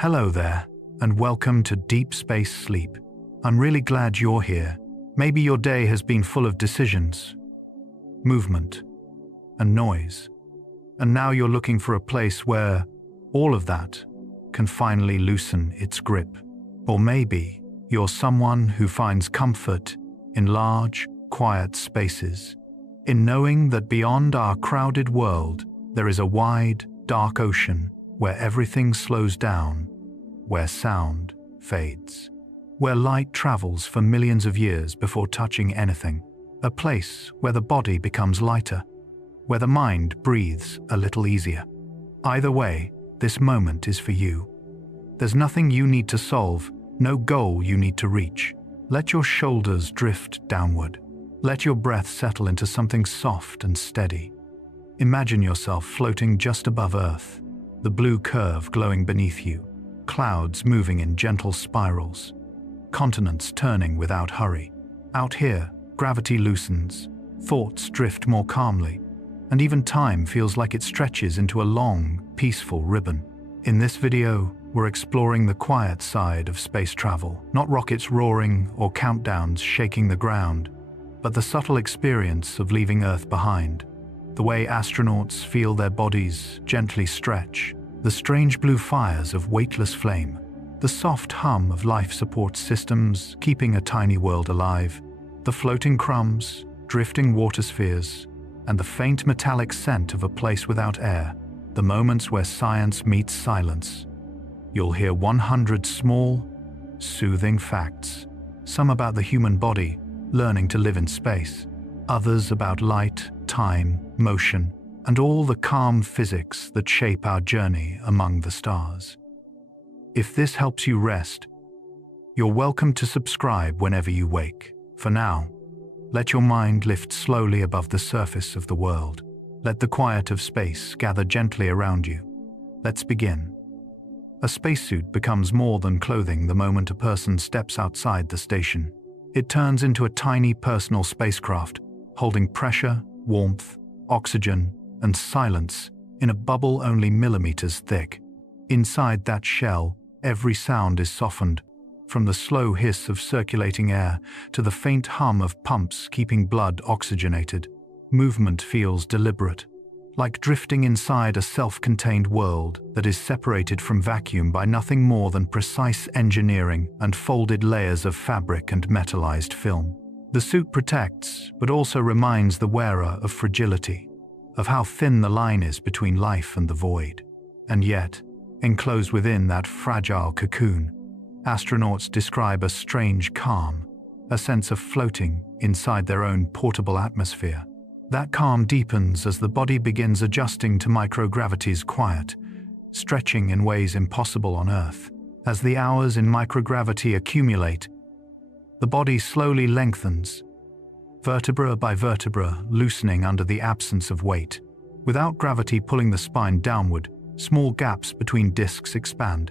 Hello there, and welcome to Deep Space Sleep. I'm really glad you're here. Maybe your day has been full of decisions, movement, and noise. And now you're looking for a place where all of that can finally loosen its grip. Or maybe you're someone who finds comfort in large, quiet spaces, in knowing that beyond our crowded world, there is a wide, dark ocean where everything slows down, where sound fades, where light travels for millions of years before touching anything, a place where the body becomes lighter, where the mind breathes a little easier. Either way, this moment is for you. There's nothing you need to solve, no goal you need to reach. Let your shoulders drift downward. Let your breath settle into something soft and steady. Imagine yourself floating just above Earth, the blue curve glowing beneath you, clouds moving in gentle spirals, continents turning without hurry. Out here, gravity loosens, thoughts drift more calmly, and even time feels like it stretches into a long, peaceful ribbon. In this video, we're exploring the quiet side of space travel, not rockets roaring or countdowns shaking the ground, but the subtle experience of leaving Earth behind. The way astronauts feel their bodies gently stretch, the strange blue fires of weightless flame, the soft hum of life support systems keeping a tiny world alive, the floating crumbs, drifting water spheres, and the faint metallic scent of a place without air, the moments where science meets silence. You'll hear 100 small, soothing facts, some about the human body learning to live in space, others about light, time, motion, and all the calm physics that shape our journey among the stars. If this helps you rest, you're welcome to subscribe whenever you wake. For now, let your mind lift slowly above the surface of the world. Let the quiet of space gather gently around you. Let's begin. A spacesuit becomes more than clothing the moment a person steps outside the station. It turns into a tiny personal spacecraft, holding pressure, warmth, oxygen, and silence in a bubble only millimeters thick. Inside that shell, every sound is softened, from the slow hiss of circulating air to the faint hum of pumps keeping blood oxygenated. Movement feels deliberate, like drifting inside a self-contained world that is separated from vacuum by nothing more than precise engineering and folded layers of fabric and metallized film. The suit protects, but also reminds the wearer of fragility, of how thin the line is between life and the void. And yet, enclosed within that fragile cocoon, astronauts describe a strange calm, a sense of floating inside their own portable atmosphere. That calm deepens as the body begins adjusting to microgravity's quiet, stretching in ways impossible on Earth. As the hours in microgravity accumulate, the body slowly lengthens, vertebra by vertebra loosening under the absence of weight. Without gravity pulling the spine downward, small gaps between discs expand,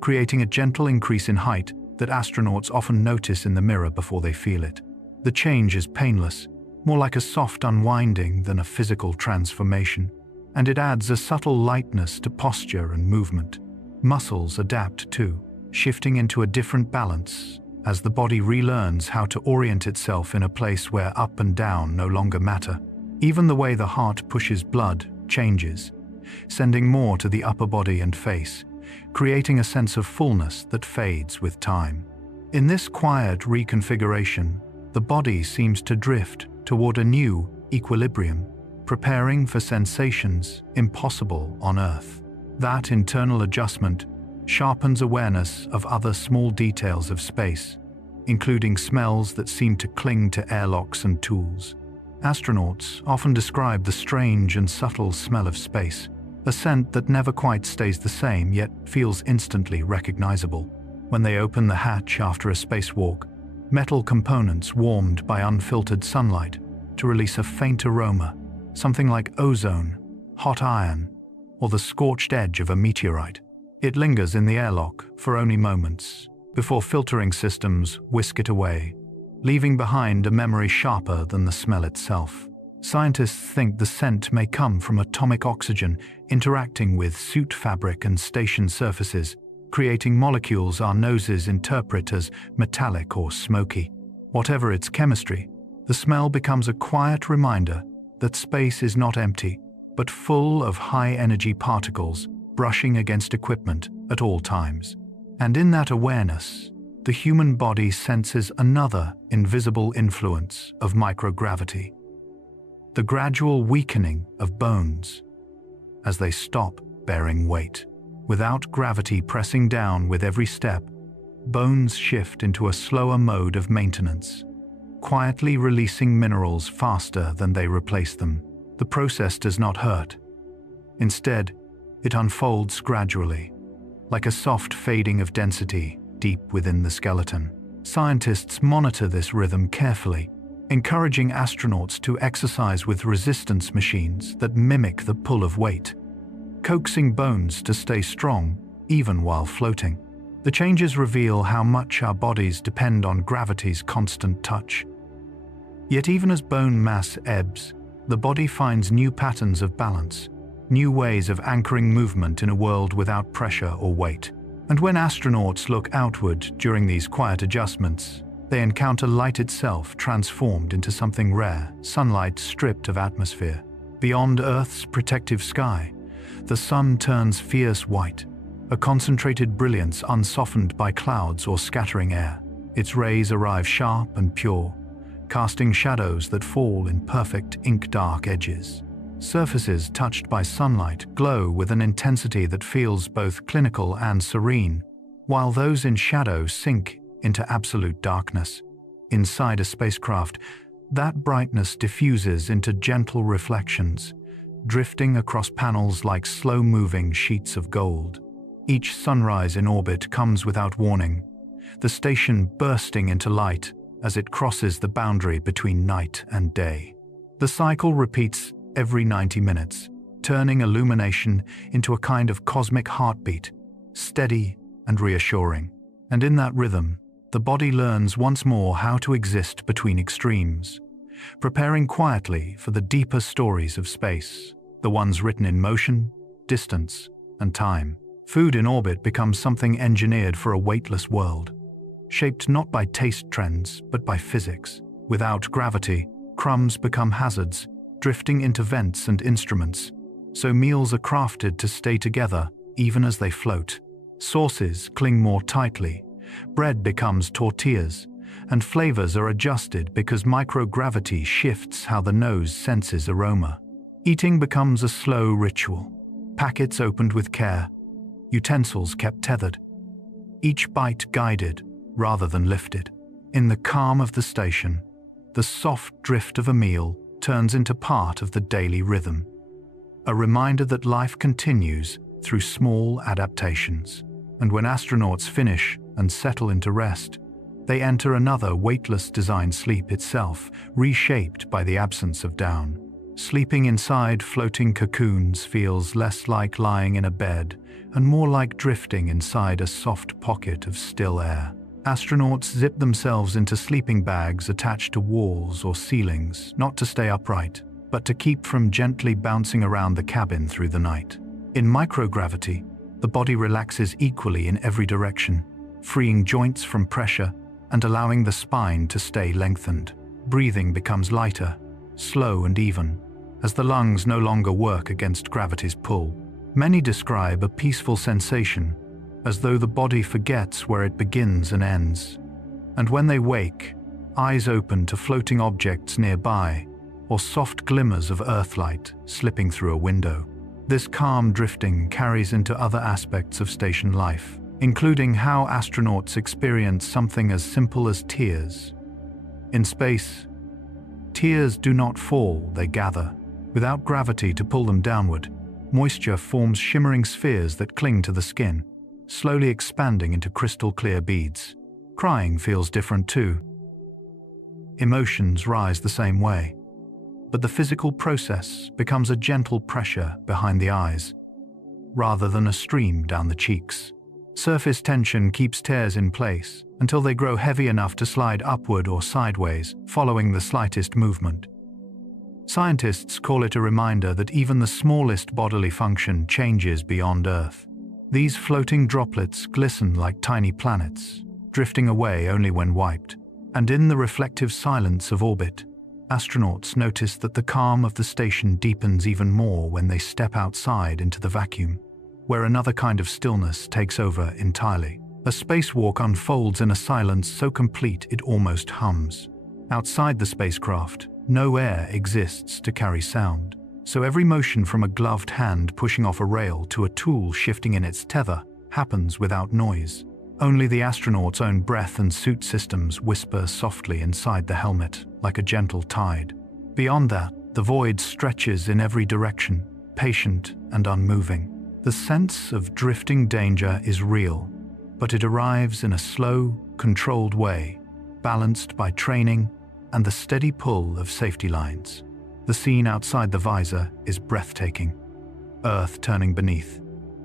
creating a gentle increase in height that astronauts often notice in the mirror before they feel it. The change is painless, more like a soft unwinding than a physical transformation, and it adds a subtle lightness to posture and movement. Muscles adapt too, shifting into a different balance as the body relearns how to orient itself in a place where up and down no longer matter. Even the way the heart pushes blood changes, sending more to the upper body and face, creating a sense of fullness that fades with time. In this quiet reconfiguration, the body seems to drift toward a new equilibrium, preparing for sensations impossible on Earth. That internal adjustment sharpens awareness of other small details of space, including smells that seem to cling to airlocks and tools. Astronauts often describe the strange and subtle smell of space, a scent that never quite stays the same yet feels instantly recognizable. When they open the hatch after a spacewalk, metal components warmed by unfiltered sunlight to release a faint aroma, something like ozone, hot iron, or the scorched edge of a meteorite. It lingers in the airlock for only moments, before filtering systems whisk it away, leaving behind a memory sharper than the smell itself. Scientists think the scent may come from atomic oxygen interacting with suit fabric and station surfaces, creating molecules our noses interpret as metallic or smoky. Whatever its chemistry, the smell becomes a quiet reminder that space is not empty, but full of high-energy particles brushing against equipment at all times. And in that awareness, the human body senses another invisible influence of microgravity: the gradual weakening of bones as they stop bearing weight. Without gravity pressing down with every step, bones shift into a slower mode of maintenance, quietly releasing minerals faster than they replace them. The process does not hurt. Instead, it unfolds gradually, like a soft fading of density deep within the skeleton. Scientists monitor this rhythm carefully, encouraging astronauts to exercise with resistance machines that mimic the pull of weight, coaxing bones to stay strong even while floating. The changes reveal how much our bodies depend on gravity's constant touch. Yet even as bone mass ebbs, the body finds new patterns of balance, new ways of anchoring movement in a world without pressure or weight. And when astronauts look outward during these quiet adjustments, they encounter light itself transformed into something rare, sunlight stripped of atmosphere. Beyond Earth's protective sky, the sun turns fierce white, a concentrated brilliance unsoftened by clouds or scattering air. Its rays arrive sharp and pure, casting shadows that fall in perfect ink-dark edges. Surfaces touched by sunlight glow with an intensity that feels both clinical and serene, while those in shadow sink into absolute darkness. Inside a spacecraft, that brightness diffuses into gentle reflections, drifting across panels like slow-moving sheets of gold. Each sunrise in orbit comes without warning, the station bursting into light as it crosses the boundary between night and day. The cycle repeats every 90 minutes, turning illumination into a kind of cosmic heartbeat, steady and reassuring. And in that rhythm, the body learns once more how to exist between extremes, preparing quietly for the deeper stories of space, the ones written in motion, distance, and time. Food in orbit becomes something engineered for a weightless world, shaped not by taste trends, but by physics. Without gravity, crumbs become hazards, drifting into vents and instruments, so meals are crafted to stay together even as they float. Sauces cling more tightly, bread becomes tortillas, and flavors are adjusted because microgravity shifts how the nose senses aroma. Eating becomes a slow ritual, packets opened with care, utensils kept tethered, each bite guided rather than lifted. In the calm of the station, the soft drift of a meal turns into part of the daily rhythm, a reminder that life continues through small adaptations. And when astronauts finish and settle into rest, they enter another weightless design sleep itself, reshaped by the absence of down. Sleeping inside floating cocoons feels less like lying in a bed and more like drifting inside a soft pocket of still air. Astronauts zip themselves into sleeping bags attached to walls or ceilings, not to stay upright, but to keep from gently bouncing around the cabin through the night. In microgravity, the body relaxes equally in every direction, freeing joints from pressure and allowing the spine to stay lengthened. Breathing becomes lighter, slow and even, as the lungs no longer work against gravity's pull. Many describe a peaceful sensation, as though the body forgets where it begins and ends. And when they wake, eyes open to floating objects nearby, or soft glimmers of Earthlight slipping through a window. This calm drifting carries into other aspects of station life, including how astronauts experience something as simple as tears. In space, tears do not fall, they gather. Without gravity to pull them downward, moisture forms shimmering spheres that cling to the skin, slowly expanding into crystal-clear beads. Crying feels different too. Emotions rise the same way, but the physical process becomes a gentle pressure behind the eyes, rather than a stream down the cheeks. Surface tension keeps tears in place until they grow heavy enough to slide upward or sideways, following the slightest movement. Scientists call it a reminder that even the smallest bodily function changes beyond Earth. These floating droplets glisten like tiny planets, drifting away only when wiped. And in the reflective silence of orbit, astronauts notice that the calm of the station deepens even more when they step outside into the vacuum, where another kind of stillness takes over entirely. A spacewalk unfolds in a silence so complete it almost hums. Outside the spacecraft, no air exists to carry sound, so every motion from a gloved hand pushing off a rail to a tool shifting in its tether happens without noise. Only the astronaut's own breath and suit systems whisper softly inside the helmet, like a gentle tide. Beyond that, the void stretches in every direction, patient and unmoving. The sense of drifting danger is real, but it arrives in a slow, controlled way, balanced by training and the steady pull of safety lines. The scene outside the visor is breathtaking. Earth turning beneath,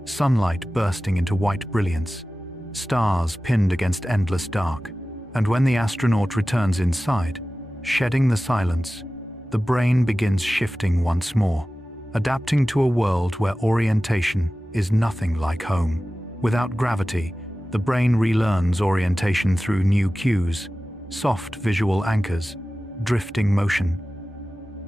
sunlight bursting into white brilliance, stars pinned against endless dark. And when the astronaut returns inside, shedding the silence, the brain begins shifting once more, adapting to a world where orientation is nothing like home. Without gravity, the brain relearns orientation through new cues, soft visual anchors, drifting motion,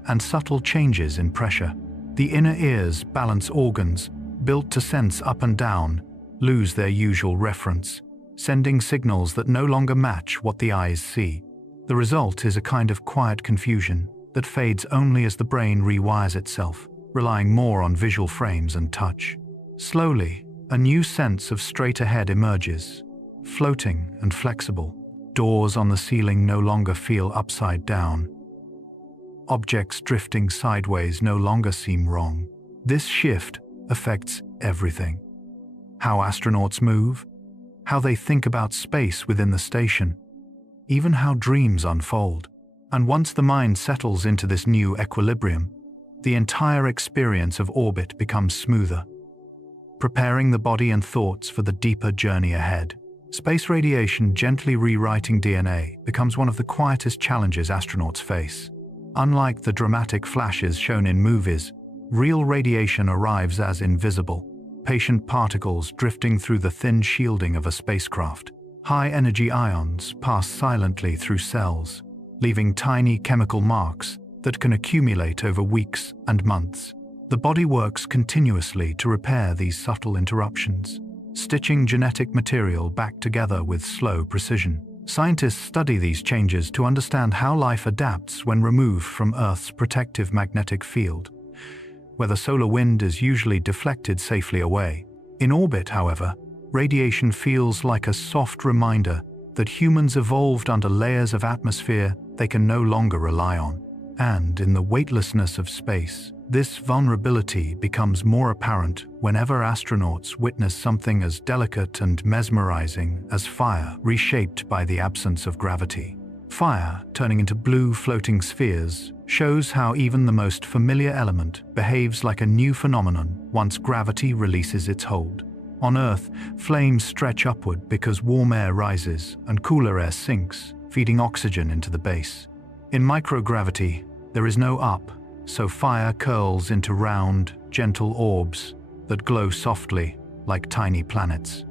and subtle changes in pressure. The inner ear's balance organs, built to sense up and down, lose their usual reference, sending signals that no longer match what the eyes see. The result is a kind of quiet confusion that fades only as the brain rewires itself, relying more on visual frames and touch. Slowly, a new sense of straight ahead emerges, floating and flexible. Doors on the ceiling no longer feel upside down. Objects drifting sideways no longer seem wrong. This shift affects everything. How astronauts move, how they think about space within the station, even how dreams unfold. And once the mind settles into this new equilibrium, the entire experience of orbit becomes smoother, preparing the body and thoughts for the deeper journey ahead. Space radiation gently rewriting DNA becomes one of the quietest challenges astronauts face. Unlike the dramatic flashes shown in movies, real radiation arrives as invisible, patient particles drifting through the thin shielding of a spacecraft. High-energy ions pass silently through cells, leaving tiny chemical marks that can accumulate over weeks and months. The body works continuously to repair these subtle interruptions, stitching genetic material back together with slow precision. Scientists study these changes to understand how life adapts when removed from Earth's protective magnetic field, where the solar wind is usually deflected safely away. In orbit, however, radiation feels like a soft reminder that humans evolved under layers of atmosphere they can no longer rely on. And in the weightlessness of space, this vulnerability becomes more apparent whenever astronauts witness something as delicate and mesmerizing as fire reshaped by the absence of gravity. Fire, turning into blue floating spheres, shows how even the most familiar element behaves like a new phenomenon once gravity releases its hold. On Earth, flames stretch upward because warm air rises and cooler air sinks, feeding oxygen into the base. In microgravity, there is no up, so fire curls into round, gentle orbs that glow softly like tiny planets.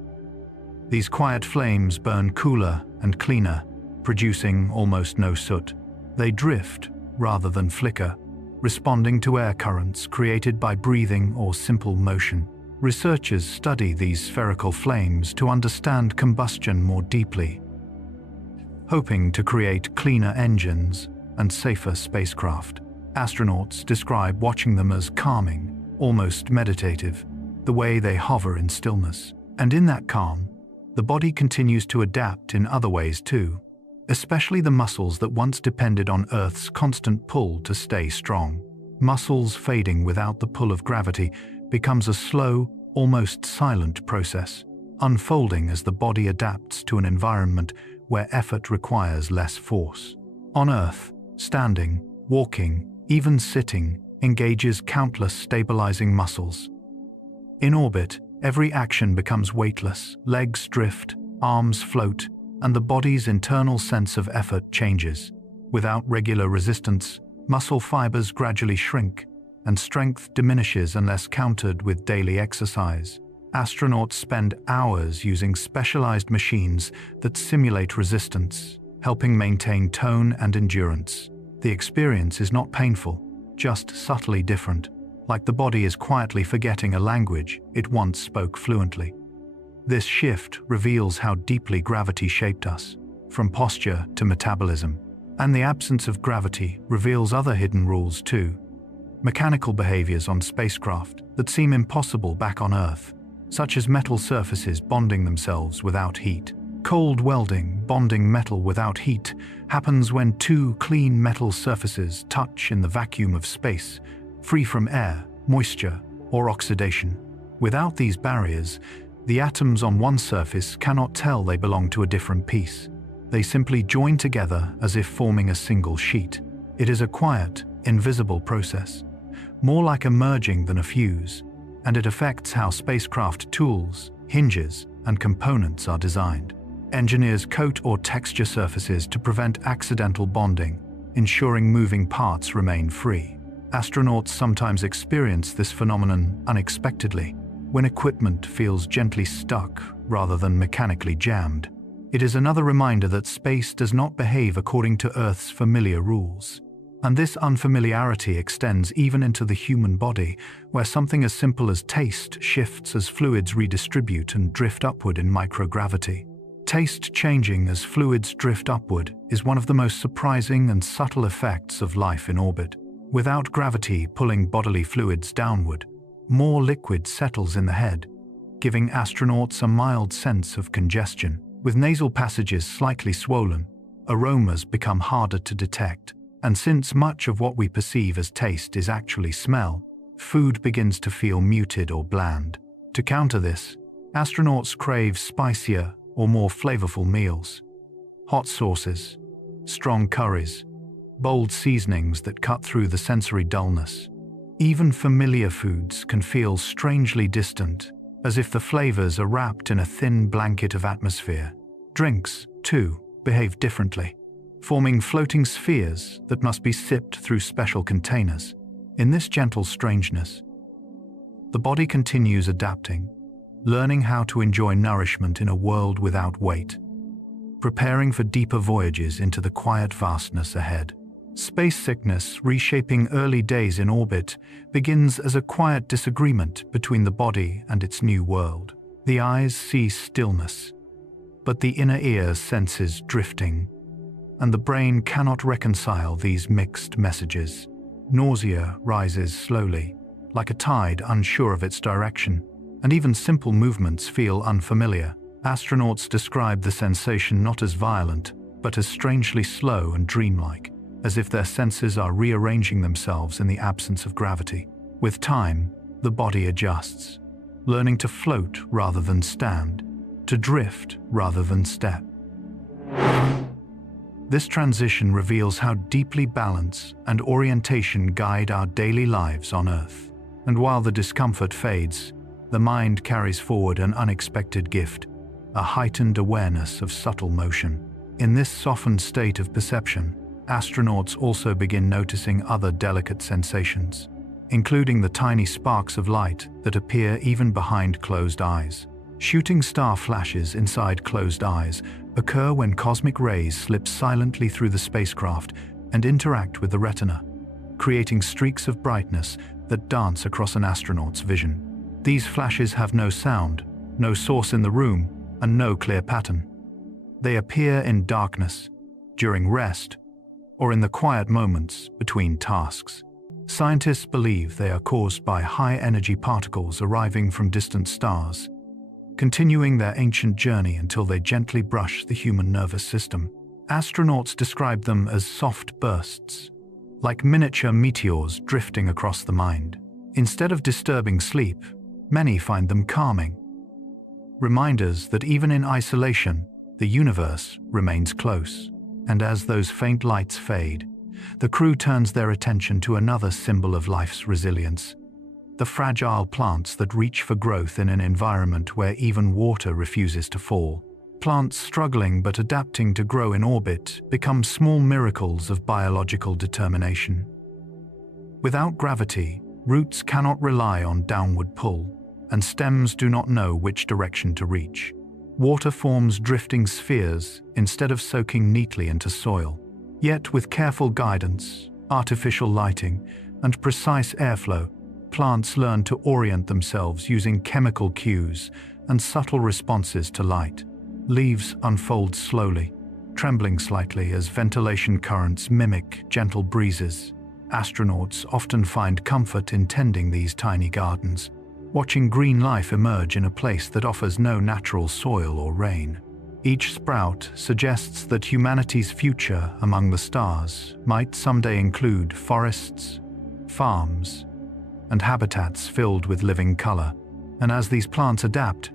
These quiet flames burn cooler and cleaner, producing almost no soot. They drift rather than flicker, responding to air currents created by breathing or simple motion. Researchers study these spherical flames to understand combustion more deeply, hoping to create cleaner engines and safer spacecraft. Astronauts describe watching them as calming, almost meditative, the way they hover in stillness. And in that calm, the body continues to adapt in other ways too, especially the muscles that once depended on Earth's constant pull to stay strong. Muscles fading without the pull of gravity becomes a slow, almost silent process, unfolding as the body adapts to an environment where effort requires less force. On Earth, standing, walking, even sitting engages countless stabilizing muscles. In orbit, every action becomes weightless, legs drift, arms float, and the body's internal sense of effort changes. Without regular resistance, muscle fibers gradually shrink, and strength diminishes unless countered with daily exercise. Astronauts spend hours using specialized machines that simulate resistance, helping maintain tone and endurance. The experience is not painful, just subtly different, like the body is quietly forgetting a language it once spoke fluently. This shift reveals how deeply gravity shaped us, from posture to metabolism. And the absence of gravity reveals other hidden rules too. Mechanical behaviors on spacecraft that seem impossible back on Earth, such as metal surfaces bonding themselves without heat. Cold welding, bonding metal without heat, happens when two clean metal surfaces touch in the vacuum of space, free from air, moisture, or oxidation. Without these barriers, the atoms on one surface cannot tell they belong to a different piece. They simply join together as if forming a single sheet. It is a quiet, invisible process, more like a merging than a fuse, and it affects how spacecraft tools, hinges, and components are designed. Engineers coat or texture surfaces to prevent accidental bonding, ensuring moving parts remain free. Astronauts sometimes experience this phenomenon unexpectedly, when equipment feels gently stuck rather than mechanically jammed. It is another reminder that space does not behave according to Earth's familiar rules. And this unfamiliarity extends even into the human body, where something as simple as taste shifts as fluids redistribute and drift upward in microgravity. Taste changing as fluids drift upward is one of the most surprising and subtle effects of life in orbit. Without gravity pulling bodily fluids downward, more liquid settles in the head, giving astronauts a mild sense of congestion. With nasal passages slightly swollen, aromas become harder to detect. And since much of what we perceive as taste is actually smell, food begins to feel muted or bland. To counter this, astronauts crave spicier or more flavorful meals. Hot sauces, strong curries, bold seasonings that cut through the sensory dullness. Even familiar foods can feel strangely distant, as if the flavors are wrapped in a thin blanket of atmosphere. Drinks, too, behave differently, forming floating spheres that must be sipped through special containers. In this gentle strangeness, the body continues adapting, learning how to enjoy nourishment in a world without weight, preparing for deeper voyages into the quiet vastness ahead. Space sickness, reshaping early days in orbit, begins as a quiet disagreement between the body and its new world. The eyes see stillness, but the inner ear senses drifting, and the brain cannot reconcile these mixed messages. Nausea rises slowly, like a tide unsure of its direction, and even simple movements feel unfamiliar. Astronauts describe the sensation not as violent, but as strangely slow and dreamlike, as if their senses are rearranging themselves in the absence of gravity. With time, the body adjusts, learning to float rather than stand, to drift rather than step. This transition reveals how deeply balance and orientation guide our daily lives on Earth. And while the discomfort fades, the mind carries forward an unexpected gift, a heightened awareness of subtle motion. In this softened state of perception, astronauts also begin noticing other delicate sensations, including the tiny sparks of light that appear even behind closed eyes. Shooting star flashes inside closed eyes occur when cosmic rays slip silently through the spacecraft and interact with the retina, creating streaks of brightness that dance across an astronaut's vision. These flashes have no sound, no source in the room, and no clear pattern. They appear in darkness, during rest, or in the quiet moments between tasks. Scientists believe they are caused by high-energy particles arriving from distant stars, continuing their ancient journey until they gently brush the human nervous system. Astronauts describe them as soft bursts, like miniature meteors drifting across the mind. Instead of disturbing sleep, many find them calming, reminders that even in isolation, the universe remains close. And as those faint lights fade, the crew turns their attention to another symbol of life's resilience: the fragile plants that reach for growth in an environment where even water refuses to fall. Plants struggling but adapting to grow in orbit become small miracles of biological determination. Without gravity, roots cannot rely on downward pull, and stems do not know which direction to reach. Water forms drifting spheres instead of soaking neatly into soil. Yet with careful guidance, artificial lighting, and precise airflow, plants learn to orient themselves using chemical cues and subtle responses to light. Leaves unfold slowly, trembling slightly as ventilation currents mimic gentle breezes. Astronauts often find comfort in tending these tiny gardens, watching green life emerge in a place that offers no natural soil or rain. Each sprout suggests that humanity's future among the stars might someday include forests, farms, and habitats filled with living color. And as these plants adapt,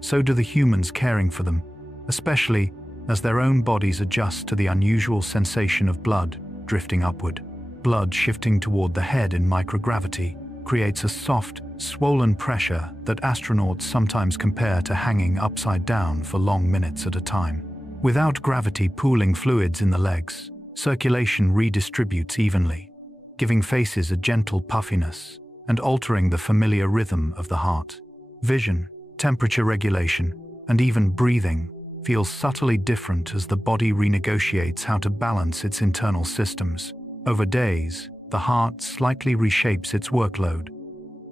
so do the humans caring for them, especially as their own bodies adjust to the unusual sensation of blood drifting upward. Blood shifting toward the head in microgravity creates a soft, swollen pressure that astronauts sometimes compare to hanging upside down for long minutes at a time. Without gravity pooling fluids in the legs, circulation redistributes evenly, giving faces a gentle puffiness and altering the familiar rhythm of the heart. Vision, temperature regulation, and even breathing feel subtly different as the body renegotiates how to balance its internal systems. Over days, the heart slightly reshapes its workload,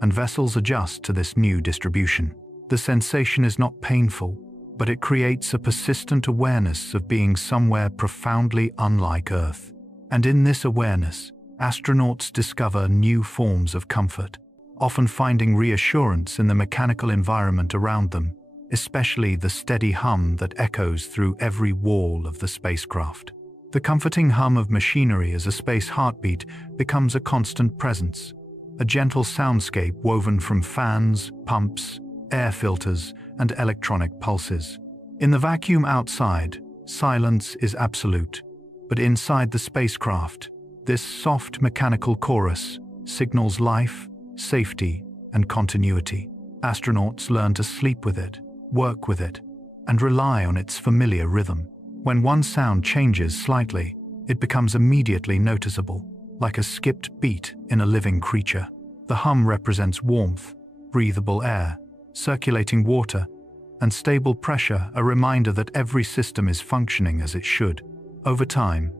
and vessels adjust to this new distribution. The sensation is not painful, but it creates a persistent awareness of being somewhere profoundly unlike Earth. And in this awareness, astronauts discover new forms of comfort, often finding reassurance in the mechanical environment around them, especially the steady hum that echoes through every wall of the spacecraft. The comforting hum of machinery as a space heartbeat becomes a constant presence, a gentle soundscape woven from fans, pumps, air filters, and electronic pulses. In the vacuum outside, silence is absolute, but inside the spacecraft, this soft mechanical chorus signals life, safety, and continuity. Astronauts learn to sleep with it, work with it, and rely on its familiar rhythm. When one sound changes slightly, it becomes immediately noticeable, like a skipped beat in a living creature. The hum represents warmth, breathable air, circulating water, and stable pressure, a reminder that every system is functioning as it should. Over time,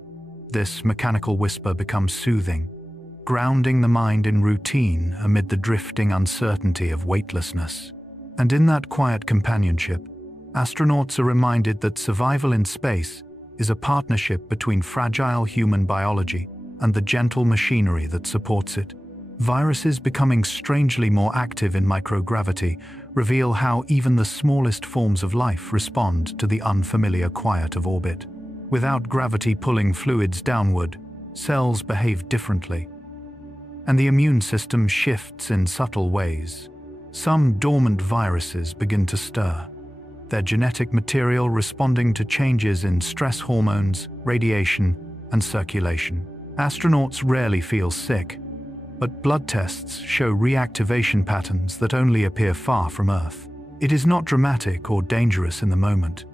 this mechanical whisper becomes soothing, grounding the mind in routine amid the drifting uncertainty of weightlessness. And in that quiet companionship, astronauts are reminded that survival in space is a partnership between fragile human biology and the gentle machinery that supports it. Viruses becoming strangely more active in microgravity reveal how even the smallest forms of life respond to the unfamiliar quiet of orbit. Without gravity pulling fluids downward, cells behave differently, and the immune system shifts in subtle ways. Some dormant viruses begin to stir, their genetic material responding to changes in stress hormones, radiation, and circulation. Astronauts rarely feel sick, but blood tests show reactivation patterns that only appear far from Earth. It is not dramatic or dangerous in the moment.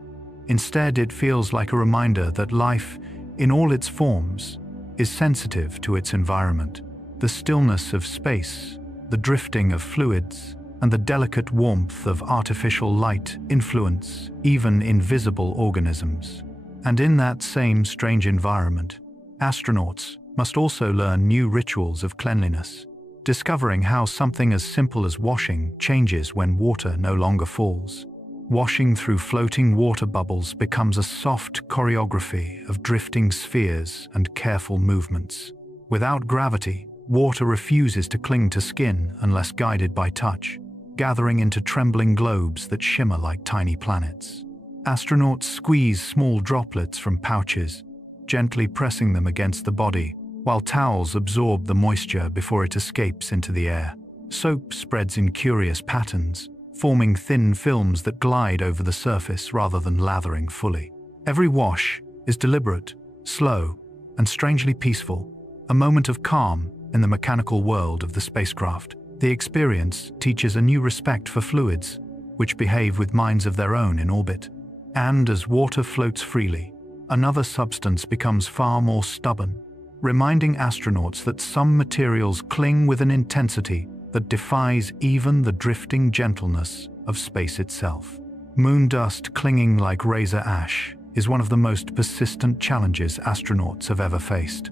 Instead, it feels like a reminder that life, in all its forms, is sensitive to its environment. The stillness of space, the drifting of fluids, and the delicate warmth of artificial light influence even invisible organisms. And in that same strange environment, astronauts must also learn new rituals of cleanliness, discovering how something as simple as washing changes when water no longer falls. Washing through floating water bubbles becomes a soft choreography of drifting spheres and careful movements. Without gravity, water refuses to cling to skin unless guided by touch, gathering into trembling globes that shimmer like tiny planets. Astronauts squeeze small droplets from pouches, gently pressing them against the body, while towels absorb the moisture before it escapes into the air. Soap spreads in curious patterns, forming thin films that glide over the surface rather than lathering fully. Every wash is deliberate, slow, and strangely peaceful, a moment of calm in the mechanical world of the spacecraft. The experience teaches a new respect for fluids, which behave with minds of their own in orbit. And as water floats freely, another substance becomes far more stubborn, reminding astronauts that some materials cling with an intensity that defies even the drifting gentleness of space itself. Moon dust clinging like razor ash is one of the most persistent challenges astronauts have ever faced.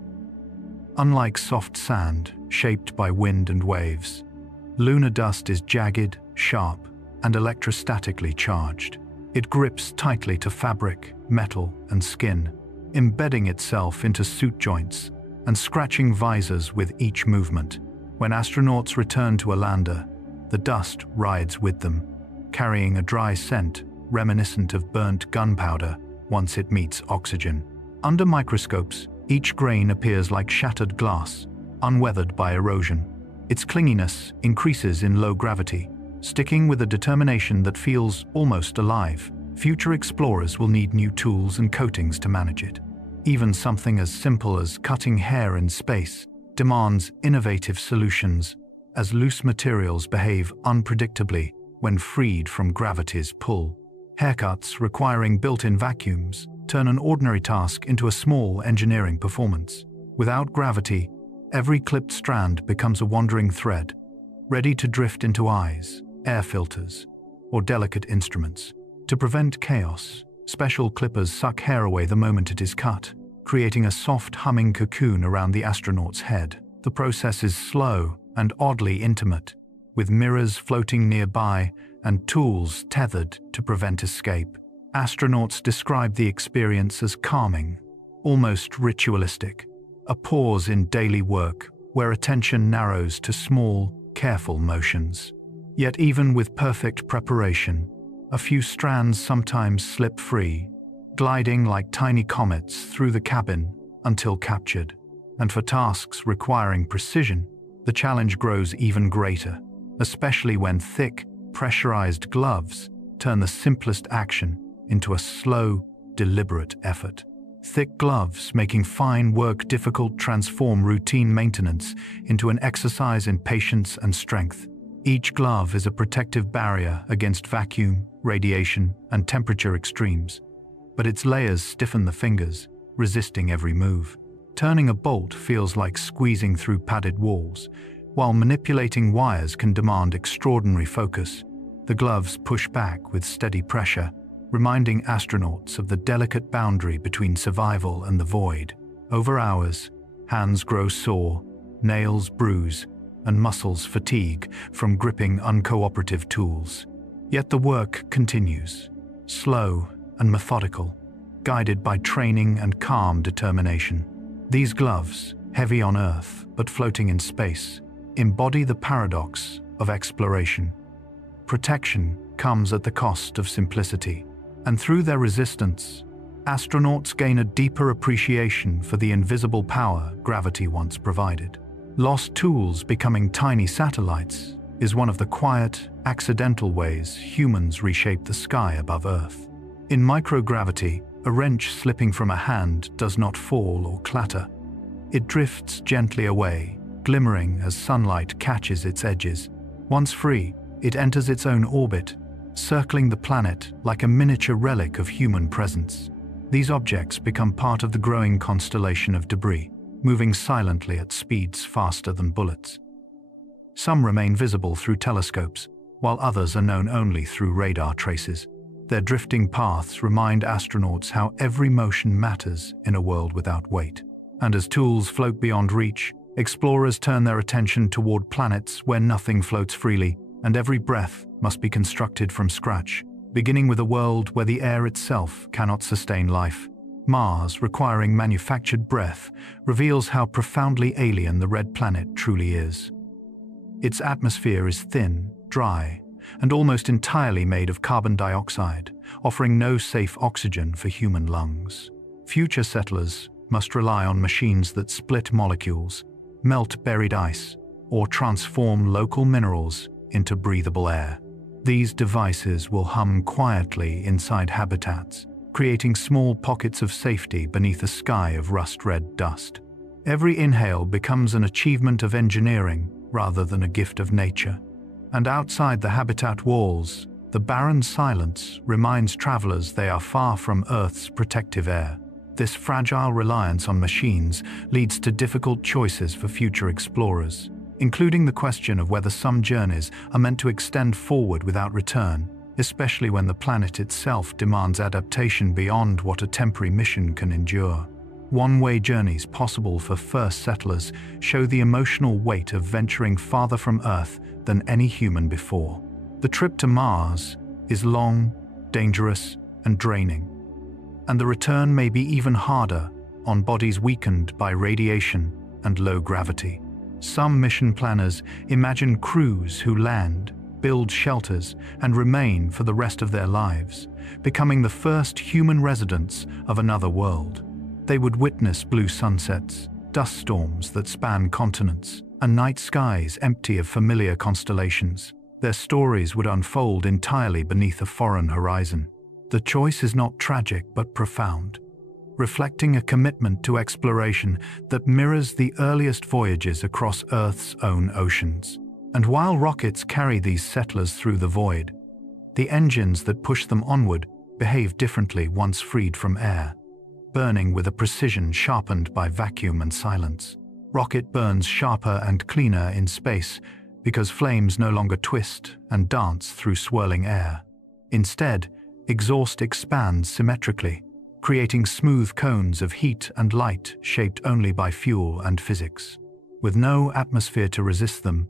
Unlike soft sand, shaped by wind and waves, lunar dust is jagged, sharp, and electrostatically charged. It grips tightly to fabric, metal, and skin, embedding itself into suit joints and scratching visors with each movement. When astronauts return to a lander, the dust rides with them, carrying a dry scent reminiscent of burnt gunpowder once it meets oxygen. Under microscopes, each grain appears like shattered glass, unweathered by erosion. Its clinginess increases in low gravity, sticking with a determination that feels almost alive. Future explorers will need new tools and coatings to manage it. Even something as simple as cutting hair in space demands innovative solutions, as loose materials behave unpredictably when freed from gravity's pull. Haircuts requiring built-in vacuums turn an ordinary task into a small engineering performance. Without gravity, every clipped strand becomes a wandering thread, ready to drift into eyes, air filters, or delicate instruments. To prevent chaos, special clippers suck hair away the moment it is cut, creating a soft humming cocoon around the astronaut's head. The process is slow and oddly intimate, with mirrors floating nearby and tools tethered to prevent escape. Astronauts describe the experience as calming, almost ritualistic, a pause in daily work where attention narrows to small, careful motions. Yet even with perfect preparation, a few strands sometimes slip free, gliding like tiny comets through the cabin until captured. And for tasks requiring precision, the challenge grows even greater, especially when thick, pressurized gloves turn the simplest action into a slow, deliberate effort. Thick gloves making fine work difficult transform routine maintenance into an exercise in patience and strength. Each glove is a protective barrier against vacuum, radiation, and temperature extremes, but its layers stiffen the fingers, resisting every move. Turning a bolt feels like squeezing through padded walls, while manipulating wires can demand extraordinary focus. The gloves push back with steady pressure, reminding astronauts of the delicate boundary between survival and the void. Over hours, hands grow sore, nails bruise, and muscles fatigue from gripping uncooperative tools. Yet the work continues, slow and methodical, guided by training and calm determination. These gloves, heavy on Earth but floating in space, embody the paradox of exploration. Protection comes at the cost of simplicity, and through their resistance, astronauts gain a deeper appreciation for the invisible power gravity once provided. Lost tools becoming tiny satellites is one of the quiet, accidental ways humans reshape the sky above Earth. In microgravity, a wrench slipping from a hand does not fall or clatter. It drifts gently away, glimmering as sunlight catches its edges. Once free, it enters its own orbit, circling the planet like a miniature relic of human presence. These objects become part of the growing constellation of debris, moving silently at speeds faster than bullets. Some remain visible through telescopes, while others are known only through radar traces. Their drifting paths remind astronauts how every motion matters in a world without weight. And as tools float beyond reach, explorers turn their attention toward planets where nothing floats freely, and every breath must be constructed from scratch, beginning with a world where the air itself cannot sustain life. Mars, requiring manufactured breath, reveals how profoundly alien the red planet truly is. Its atmosphere is thin, dry, and almost entirely made of carbon dioxide, offering no safe oxygen for human lungs. Future settlers must rely on machines that split molecules, melt buried ice, or transform local minerals into breathable air. These devices will hum quietly inside habitats, creating small pockets of safety beneath a sky of rust-red dust. Every inhale becomes an achievement of engineering rather than a gift of nature. And outside the habitat walls, the barren silence reminds travelers they are far from Earth's protective air. This fragile reliance on machines leads to difficult choices for future explorers. including the question of whether some journeys are meant to extend forward without return, especially when the planet itself demands adaptation beyond what a temporary mission can endure. One-way journeys possible for first settlers show the emotional weight of venturing farther from Earth than any human before. The trip to Mars is long, dangerous, and draining, and the return may be even harder on bodies weakened by radiation and low gravity. Some mission planners imagine crews who land, build shelters, and remain for the rest of their lives, becoming the first human residents of another world. They would witness blue sunsets, dust storms that span continents, and night skies empty of familiar constellations. Their stories would unfold entirely beneath a foreign horizon. The choice is not tragic but profound, reflecting a commitment to exploration that mirrors the earliest voyages across Earth's own oceans. And while rockets carry these settlers through the void, the engines that push them onward behave differently once freed from air, burning with a precision sharpened by vacuum and silence. Rocket burns sharper and cleaner in space because flames no longer twist and dance through swirling air. Instead, exhaust expands symmetrically, creating smooth cones of heat and light shaped only by fuel and physics. With no atmosphere to resist them,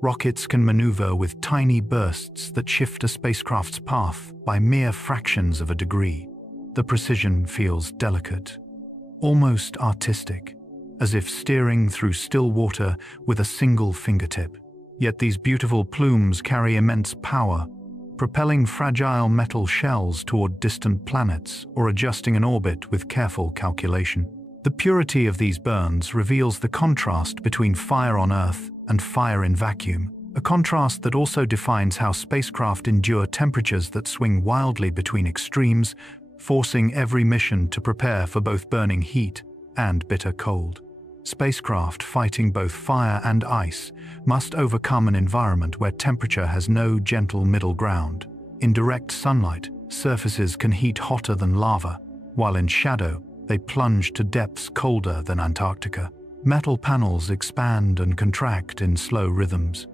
rockets can maneuver with tiny bursts that shift a spacecraft's path by mere fractions of a degree. The precision feels delicate, almost artistic, as if steering through still water with a single fingertip. Yet these beautiful plumes carry immense power, propelling fragile metal shells toward distant planets or adjusting an orbit with careful calculation. The purity of these burns reveals the contrast between fire on Earth and fire in vacuum, a contrast that also defines how spacecraft endure temperatures that swing wildly between extremes, forcing every mission to prepare for both burning heat and bitter cold. Spacecraft fighting both fire and ice must overcome an environment where temperature has no gentle middle ground. In direct sunlight, surfaces can heat hotter than lava, while in shadow, they plunge to depths colder than Antarctica. Metal panels expand and contract in slow rhythms.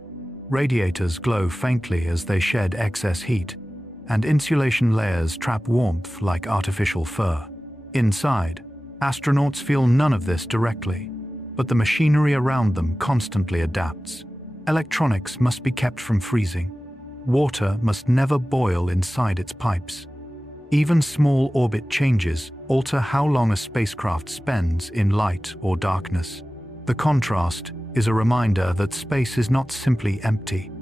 Radiators glow faintly as they shed excess heat, and insulation layers trap warmth like artificial fur. Inside, astronauts feel none of this directly, but the machinery around them constantly adapts. Electronics must be kept from freezing. Water must never boil inside its pipes. Even small orbit changes alter how long a spacecraft spends in light or darkness. The contrast is a reminder that space is not simply empty.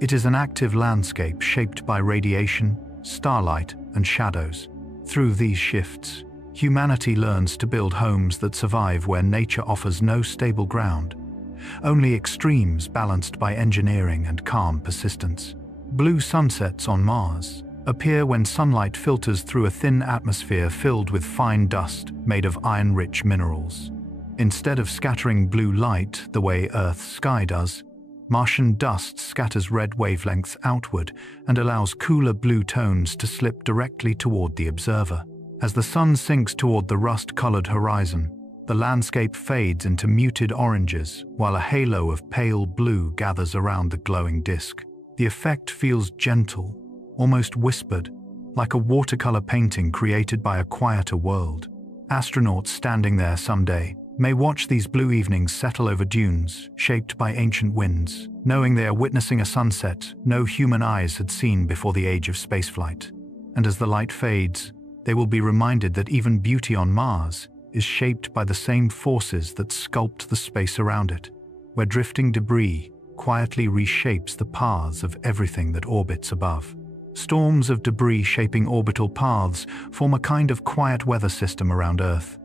It is an active landscape shaped by radiation, starlight, and shadows. Through these shifts, humanity learns to build homes that survive where nature offers no stable ground, only extremes balanced by engineering and calm persistence. Blue sunsets on Mars appear when sunlight filters through a thin atmosphere filled with fine dust made of iron-rich minerals. Instead of scattering blue light the way Earth's sky does, Martian dust scatters red wavelengths outward and allows cooler blue tones to slip directly toward the observer. As the sun sinks toward the rust-colored horizon, the landscape fades into muted oranges while a halo of pale blue gathers around the glowing disk. The effect feels gentle, almost whispered, like a watercolor painting created by a quieter world. Astronauts standing there someday may watch these blue evenings settle over dunes shaped by ancient winds, knowing they are witnessing a sunset no human eyes had seen before the age of spaceflight. And as the light fades, they will be reminded that even beauty on Mars is shaped by the same forces that sculpt the space around it, where drifting debris quietly reshapes the paths of everything that orbits above. Storms of debris shaping orbital paths form a kind of quiet weather system around Earth,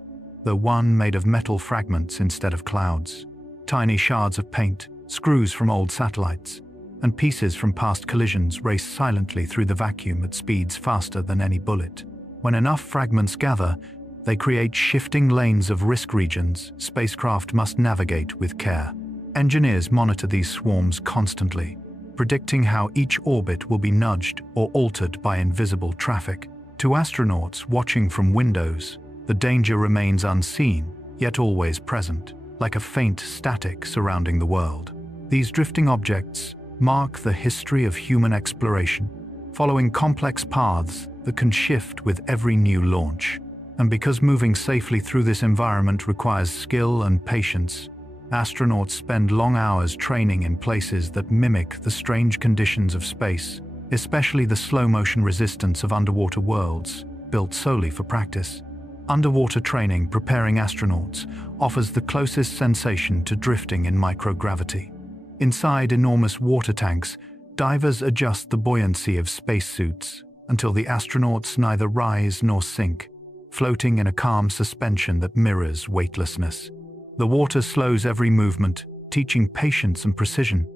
though one made of metal fragments instead of clouds. Tiny shards of paint, screws from old satellites, and pieces from past collisions race silently through the vacuum at speeds faster than any bullet. When enough fragments gather, they create shifting lanes of risk regions spacecraft must navigate with care. Engineers monitor these swarms constantly, predicting how each orbit will be nudged or altered by invisible traffic. To astronauts watching from windows, the danger remains unseen, yet always present. like a faint static surrounding the world. These drifting objects mark the history of human exploration, following complex paths that can shift with every new launch. And because moving safely through this environment requires skill and patience, astronauts spend long hours training in places that mimic the strange conditions of space, especially the slow-motion resistance of underwater worlds, built solely for practice. Underwater training preparing astronauts offers the closest sensation to drifting in microgravity. Inside enormous water tanks, divers adjust the buoyancy of spacesuits until the astronauts neither rise nor sink, floating in a calm suspension that mirrors weightlessness. The water slows every movement, teaching patience and precision.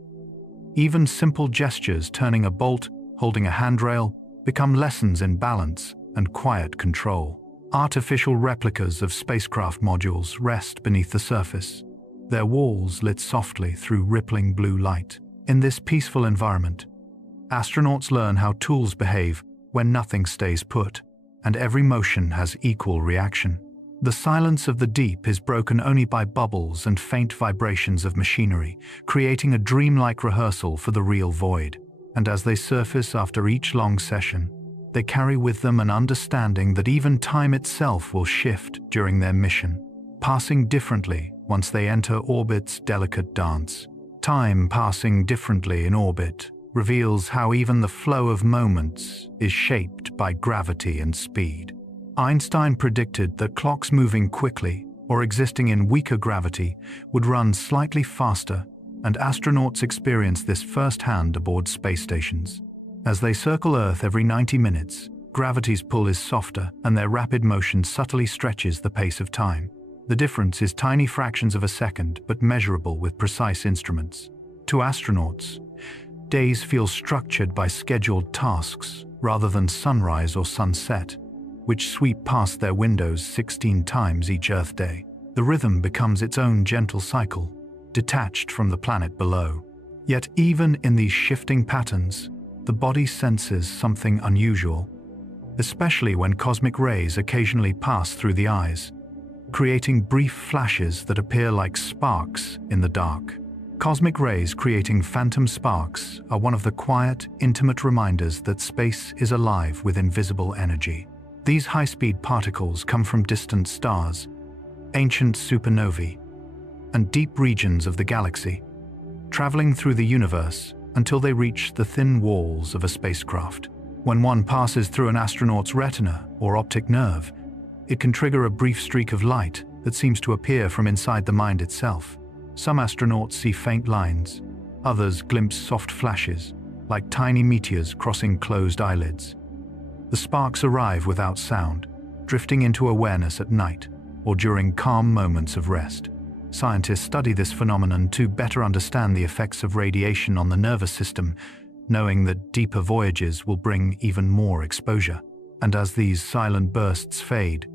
Even simple gestures, turning a bolt, holding a handrail, become lessons in balance and quiet control. Artificial replicas of spacecraft modules rest beneath the surface, their walls lit softly through rippling blue light. In this peaceful environment, astronauts learn how tools behave when nothing stays put, and every motion has equal reaction. The silence of the deep is broken only by bubbles and faint vibrations of machinery, creating a dreamlike rehearsal for the real void. And as they surface after each long session, they carry with them an understanding that even time itself will shift during their mission, passing differently once they enter orbit's delicate dance. Time passing differently in orbit reveals how even the flow of moments is shaped by gravity and speed. Einstein predicted that clocks moving quickly or existing in weaker gravity would run slightly faster, and astronauts experience this firsthand aboard space stations. As they circle Earth every 90 minutes, gravity's pull is softer and their rapid motion subtly stretches the pace of time. The difference is tiny fractions of a second, but measurable with precise instruments. To astronauts, days feel structured by scheduled tasks rather than sunrise or sunset, which sweep past their windows 16 times each Earth day. The rhythm becomes its own gentle cycle, detached from the planet below. Yet even in these shifting patterns, the body senses something unusual, especially when cosmic rays occasionally pass through the eyes, creating brief flashes that appear like sparks in the dark. Cosmic rays creating phantom sparks are one of the quiet, intimate reminders that space is alive with invisible energy. These high-speed particles come from distant stars, ancient supernovae, and deep regions of the galaxy, traveling through the universe until they reach the thin walls of a spacecraft. When one passes through an astronaut's retina or optic nerve, it can trigger a brief streak of light that seems to appear from inside the mind itself. Some astronauts see faint lines, others glimpse soft flashes, like tiny meteors crossing closed eyelids. The sparks arrive without sound, drifting into awareness at night or during calm moments of rest. Scientists study this phenomenon to better understand the effects of radiation on the nervous system, knowing that deeper voyages will bring even more exposure. And as these silent bursts fade,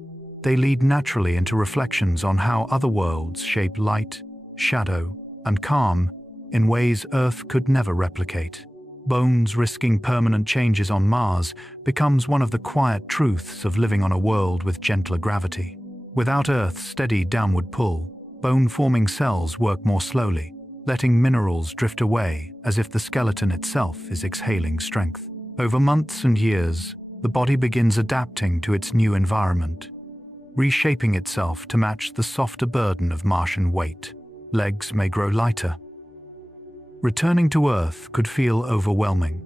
they lead naturally into reflections on how other worlds shape light, shadow, and calm in ways Earth could never replicate. Bones risking permanent changes on Mars becomes one of the quiet truths of living on a world with gentler gravity. Without Earth's steady downward pull, bone-forming cells work more slowly, letting minerals drift away as if the skeleton itself is exhaling strength. Over months and years, the body begins adapting to its new environment, reshaping itself to match the softer burden of Martian weight. Legs may grow lighter. Returning to Earth could feel overwhelming,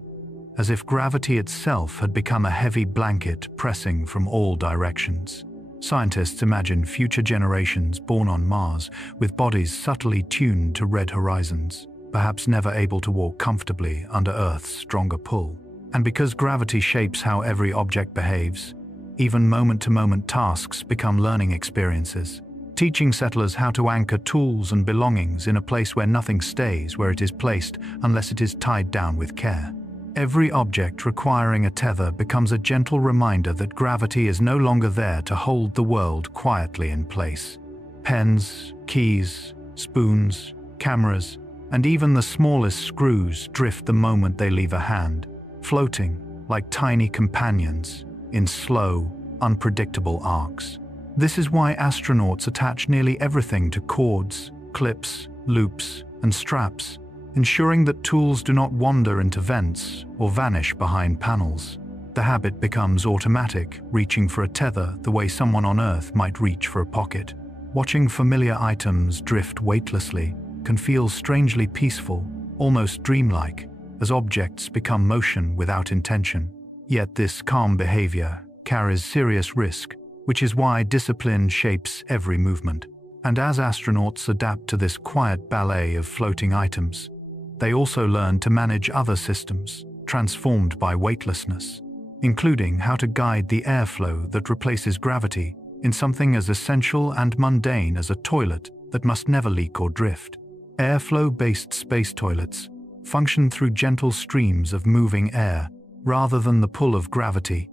as if gravity itself had become a heavy blanket pressing from all directions. Scientists imagine future generations born on Mars with bodies subtly tuned to red horizons, perhaps never able to walk comfortably under Earth's stronger pull. And because gravity shapes how every object behaves, even moment-to-moment tasks become learning experiences, teaching settlers how to anchor tools and belongings in a place where nothing stays where it is placed unless it is tied down with care. Every object requiring a tether becomes a gentle reminder that gravity is no longer there to hold the world quietly in place. Pens, keys, spoons, cameras, and even the smallest screws drift the moment they leave a hand, floating like tiny companions in slow, unpredictable arcs. This is why astronauts attach nearly everything to cords, clips, loops, and straps, ensuring that tools do not wander into vents or vanish behind panels. The habit becomes automatic, reaching for a tether the way someone on Earth might reach for a pocket. Watching familiar items drift weightlessly can feel strangely peaceful, almost dreamlike, as objects become motion without intention. Yet this calm behavior carries serious risk, which is why discipline shapes every movement. And as astronauts adapt to this quiet ballet of floating items, they also learn to manage other systems transformed by weightlessness, including how to guide the airflow that replaces gravity in something as essential and mundane as a toilet that must never leak or drift. Airflow-based space toilets function through gentle streams of moving air rather than the pull of gravity,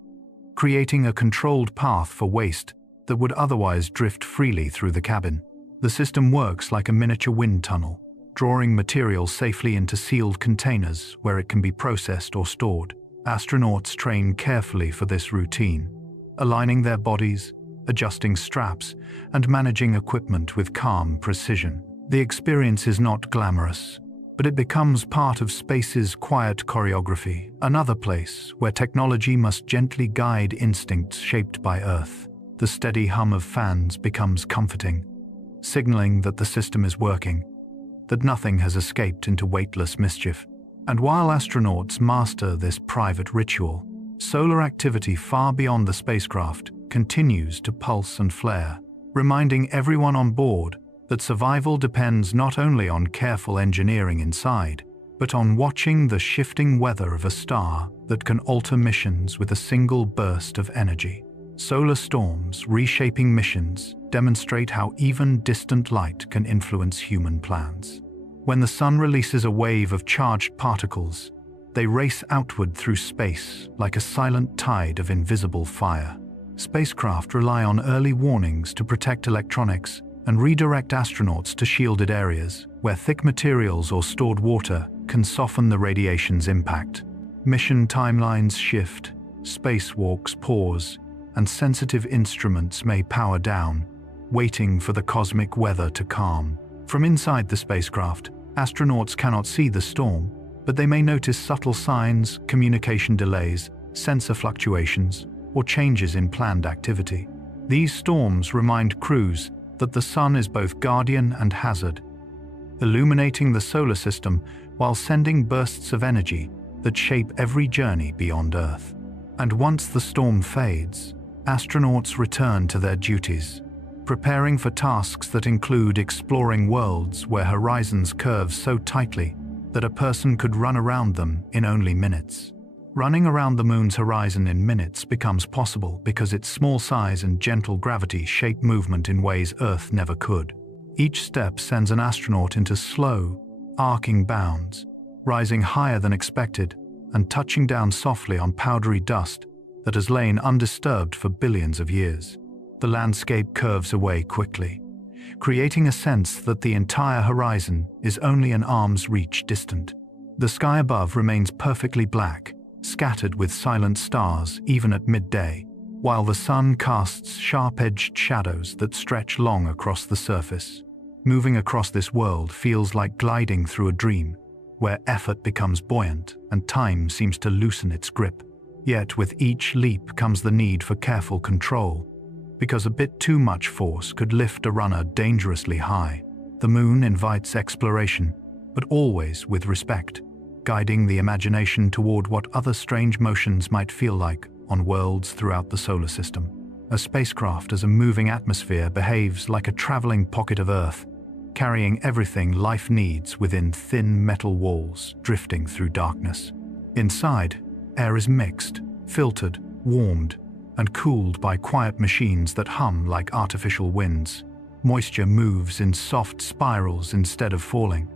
creating a controlled path for waste that would otherwise drift freely through the cabin. The system works like a miniature wind tunnel, drawing material safely into sealed containers where it can be processed or stored. Astronauts train carefully for this routine, aligning their bodies, adjusting straps, and managing equipment with calm precision. The experience is not glamorous, but it becomes part of space's quiet choreography, another place where technology must gently guide instincts shaped by Earth. The steady hum of fans becomes comforting, signaling that the system is working, that nothing has escaped into weightless mischief. And while astronauts master this private ritual, solar activity far beyond the spacecraft continues to pulse and flare, reminding everyone on board that survival depends not only on careful engineering inside, but on watching the shifting weather of a star that can alter missions with a single burst of energy. Solar storms reshaping missions demonstrate how even distant light can influence human plans. When the sun releases a wave of charged particles, they race outward through space like a silent tide of invisible fire. Spacecraft rely on early warnings to protect electronics and redirect astronauts to shielded areas where thick materials or stored water can soften the radiation's impact. Mission timelines shift, spacewalks pause, and sensitive instruments may power down, waiting for the cosmic weather to calm. From inside the spacecraft, astronauts cannot see the storm, but they may notice subtle signs, communication delays, sensor fluctuations, or changes in planned activity. These storms remind crews that the sun is both guardian and hazard, illuminating the solar system while sending bursts of energy that shape every journey beyond Earth. And once the storm fades, astronauts return to their duties, preparing for tasks that include exploring worlds where horizons curve so tightly that a person could run around them in only minutes. Running around the moon's horizon in minutes becomes possible because its small size and gentle gravity shape movement in ways Earth never could. Each step sends an astronaut into slow, arcing bounds, rising higher than expected and touching down softly on powdery dust that has lain undisturbed for billions of years. The landscape curves away quickly, creating a sense that the entire horizon is only an arm's reach distant. The sky above remains perfectly black, scattered with silent stars even at midday, while the sun casts sharp-edged shadows that stretch long across the surface. Moving across this world feels like gliding through a dream, where effort becomes buoyant and time seems to loosen its grip. Yet with each leap comes the need for careful control, because a bit too much force could lift a runner dangerously high. The moon invites exploration, but always with respect, guiding the imagination toward what other strange motions might feel like on worlds throughout the solar system. A spacecraft as a moving atmosphere behaves like a traveling pocket of Earth, carrying everything life needs within thin metal walls drifting through darkness. Inside, air is mixed, filtered, warmed, and cooled by quiet machines that hum like artificial winds. Moisture moves in soft spirals instead of falling,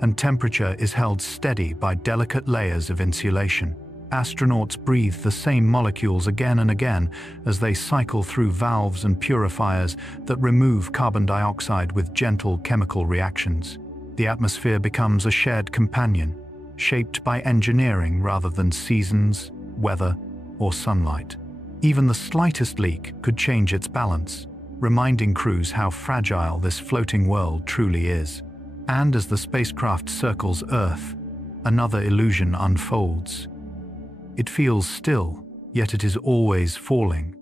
and temperature is held steady by delicate layers of insulation. Astronauts breathe the same molecules again and again as they cycle through valves and purifiers that remove carbon dioxide with gentle chemical reactions. The atmosphere becomes a shared companion, shaped by engineering rather than seasons, weather, or sunlight. Even the slightest leak could change its balance, reminding crews how fragile this floating world truly is. And as the spacecraft circles Earth, another illusion unfolds. It feels still, yet it is always falling,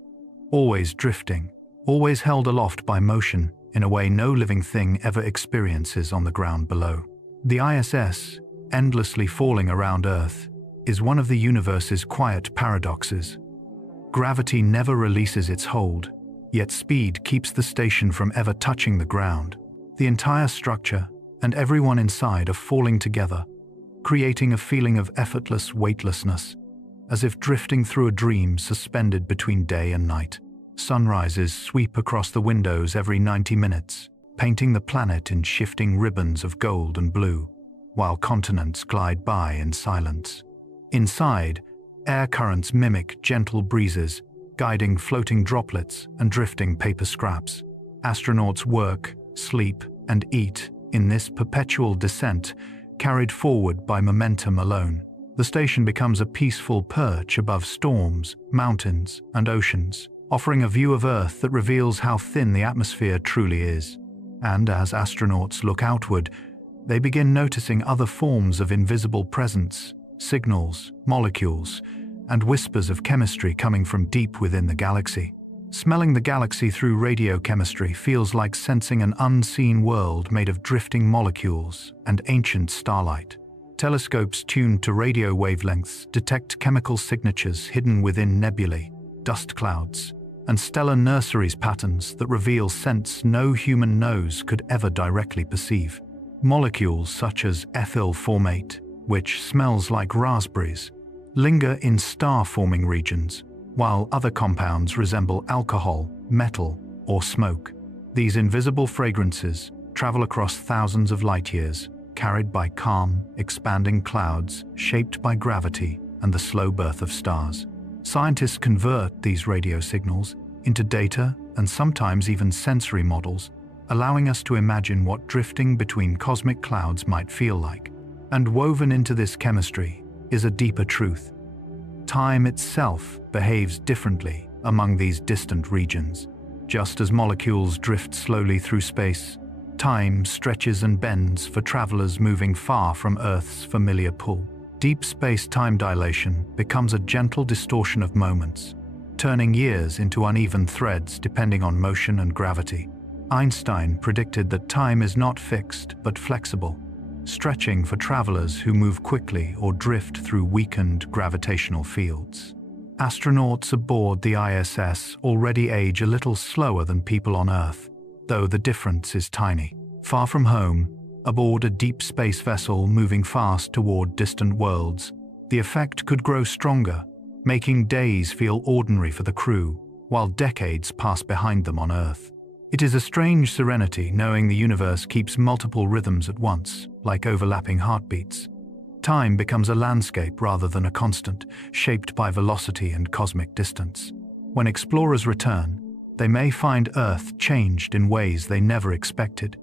always drifting, always held aloft by motion in a way no living thing ever experiences on the ground below. The ISS, endlessly falling around Earth, is one of the universe's quiet paradoxes. Gravity never releases its hold, yet speed keeps the station from ever touching the ground. The entire structure and everyone inside are falling together, creating a feeling of effortless weightlessness, as if drifting through a dream suspended between day and night. Sunrises sweep across the windows every 90 minutes, painting the planet in shifting ribbons of gold and blue, while continents glide by in silence. Inside, air currents mimic gentle breezes, guiding floating droplets and drifting paper scraps. Astronauts work, sleep, and eat in this perpetual descent, carried forward by momentum alone. The station becomes a peaceful perch above storms, mountains, and oceans, offering a view of Earth that reveals how thin the atmosphere truly is. And as astronauts look outward, they begin noticing other forms of invisible presence, signals, molecules, and whispers of chemistry coming from deep within the galaxy. Smelling the galaxy through radiochemistry feels like sensing an unseen world made of drifting molecules and ancient starlight. Telescopes tuned to radio wavelengths detect chemical signatures hidden within nebulae, dust clouds, and stellar nurseries patterns that reveal scents no human nose could ever directly perceive. Molecules such as ethyl formate, which smells like raspberries, linger in star-forming regions, while other compounds resemble alcohol, metal, or smoke. These invisible fragrances travel across thousands of light years, carried by calm, expanding clouds shaped by gravity and the slow birth of stars. Scientists convert these radio signals into data and sometimes even sensory models, allowing us to imagine what drifting between cosmic clouds might feel like. And woven into this chemistry is a deeper truth. Time itself behaves differently among these distant regions. Just as molecules drift slowly through space, time stretches and bends for travelers moving far from Earth's familiar pull. Deep space time dilation becomes a gentle distortion of moments, turning years into uneven threads depending on motion and gravity. Einstein predicted that time is not fixed but flexible, stretching for travelers who move quickly or drift through weakened gravitational fields. Astronauts aboard the ISS already age a little slower than people on Earth, though the difference is tiny. Far from home, aboard a deep space vessel moving fast toward distant worlds, the effect could grow stronger, making days feel ordinary for the crew, while decades pass behind them on Earth. It is a strange serenity knowing the universe keeps multiple rhythms at once, like overlapping heartbeats. Time becomes a landscape rather than a constant, shaped by velocity and cosmic distance. When explorers return, they may find Earth changed in ways they never expected.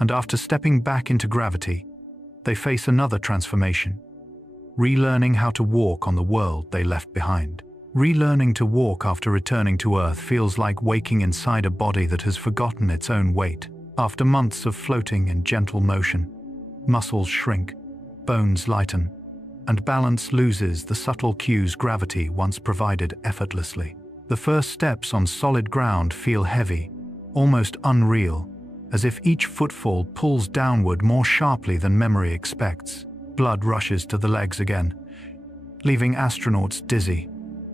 And after stepping back into gravity, they face another transformation, relearning how to walk on the world they left behind. Relearning to walk after returning to Earth feels like waking inside a body that has forgotten its own weight. After months of floating in gentle motion, muscles shrink, bones lighten, and balance loses the subtle cues gravity once provided effortlessly. The first steps on solid ground feel heavy, almost unreal, as if each footfall pulls downward more sharply than memory expects. Blood rushes to the legs again, leaving astronauts dizzy,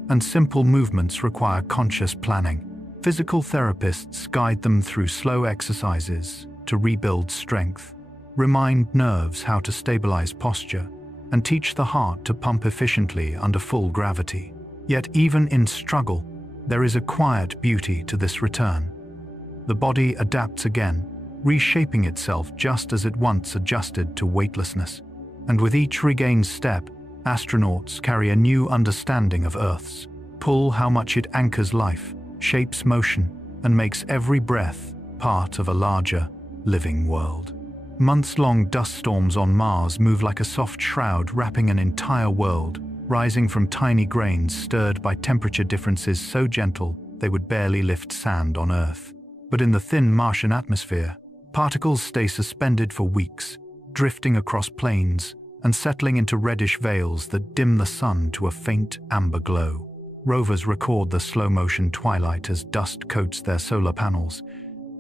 and simple movements require conscious planning. Physical therapists guide them through slow exercises to rebuild strength, remind nerves how to stabilize posture, and teach the heart to pump efficiently under full gravity. Yet even in struggle, there is a quiet beauty to this return. The body adapts again, reshaping itself just as it once adjusted to weightlessness. And with each regained step, astronauts carry a new understanding of Earth's pull, how much it anchors life, shapes motion, and makes every breath part of a larger, living world. Months-long dust storms on Mars move like a soft shroud wrapping an entire world, rising from tiny grains stirred by temperature differences so gentle they would barely lift sand on Earth. But in the thin Martian atmosphere, particles stay suspended for weeks, drifting across plains and settling into reddish veils that dim the sun to a faint amber glow. Rovers record the slow-motion twilight as dust coats their solar panels,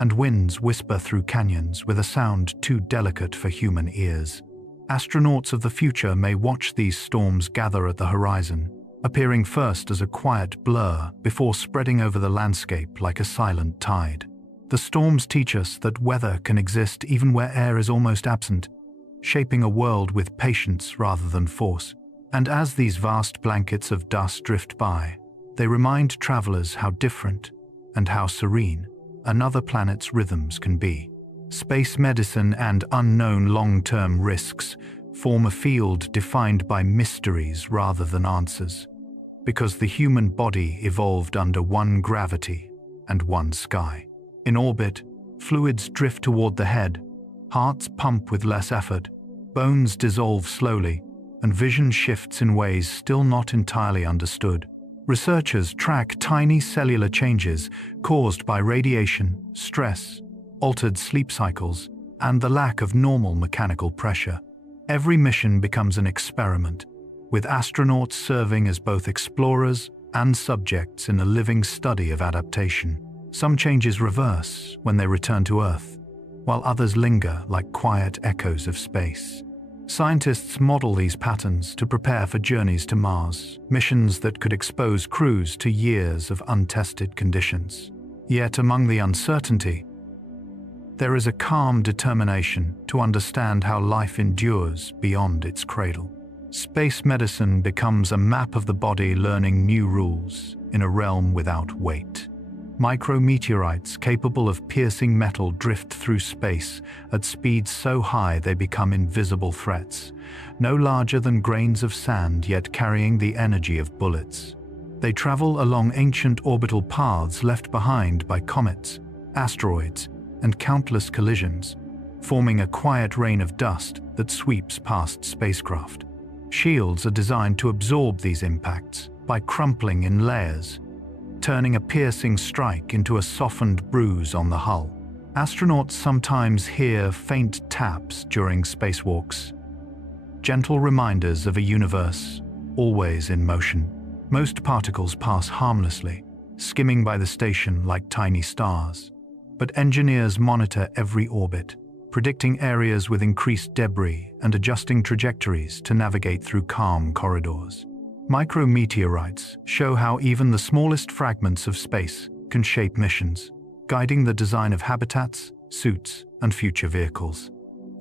and winds whisper through canyons with a sound too delicate for human ears. Astronauts of the future may watch these storms gather at the horizon, appearing first as a quiet blur before spreading over the landscape like a silent tide. The storms teach us that weather can exist even where air is almost absent, shaping a world with patience rather than force. And as these vast blankets of dust drift by, they remind travelers how different and how serene another planet's rhythms can be. Space medicine and unknown long-term risks form a field defined by mysteries rather than answers, because the human body evolved under one gravity and one sky. In orbit, fluids drift toward the head, hearts pump with less effort, bones dissolve slowly, and vision shifts in ways still not entirely understood. Researchers track tiny cellular changes caused by radiation, stress, altered sleep cycles, and the lack of normal mechanical pressure. Every mission becomes an experiment, with astronauts serving as both explorers and subjects in a living study of adaptation. Some changes reverse when they return to Earth, while others linger like quiet echoes of space. Scientists model these patterns to prepare for journeys to Mars, missions that could expose crews to years of untested conditions. Yet among the uncertainty, there is a calm determination to understand how life endures beyond its cradle. Space medicine becomes a map of the body learning new rules in a realm without weight. Micrometeorites capable of piercing metal drift through space at speeds so high they become invisible threats, no larger than grains of sand yet carrying the energy of bullets. They travel along ancient orbital paths left behind by comets, asteroids, and countless collisions, forming a quiet rain of dust that sweeps past spacecraft. Shields are designed to absorb these impacts by crumpling in layers, turning a piercing strike into a softened bruise on the hull. Astronauts sometimes hear faint taps during spacewalks, gentle reminders of a universe always in motion. Most particles pass harmlessly, skimming by the station like tiny stars. But engineers monitor every orbit, predicting areas with increased debris and adjusting trajectories to navigate through calm corridors. Micrometeorites show how even the smallest fragments of space can shape missions, guiding the design of habitats, suits, and future vehicles.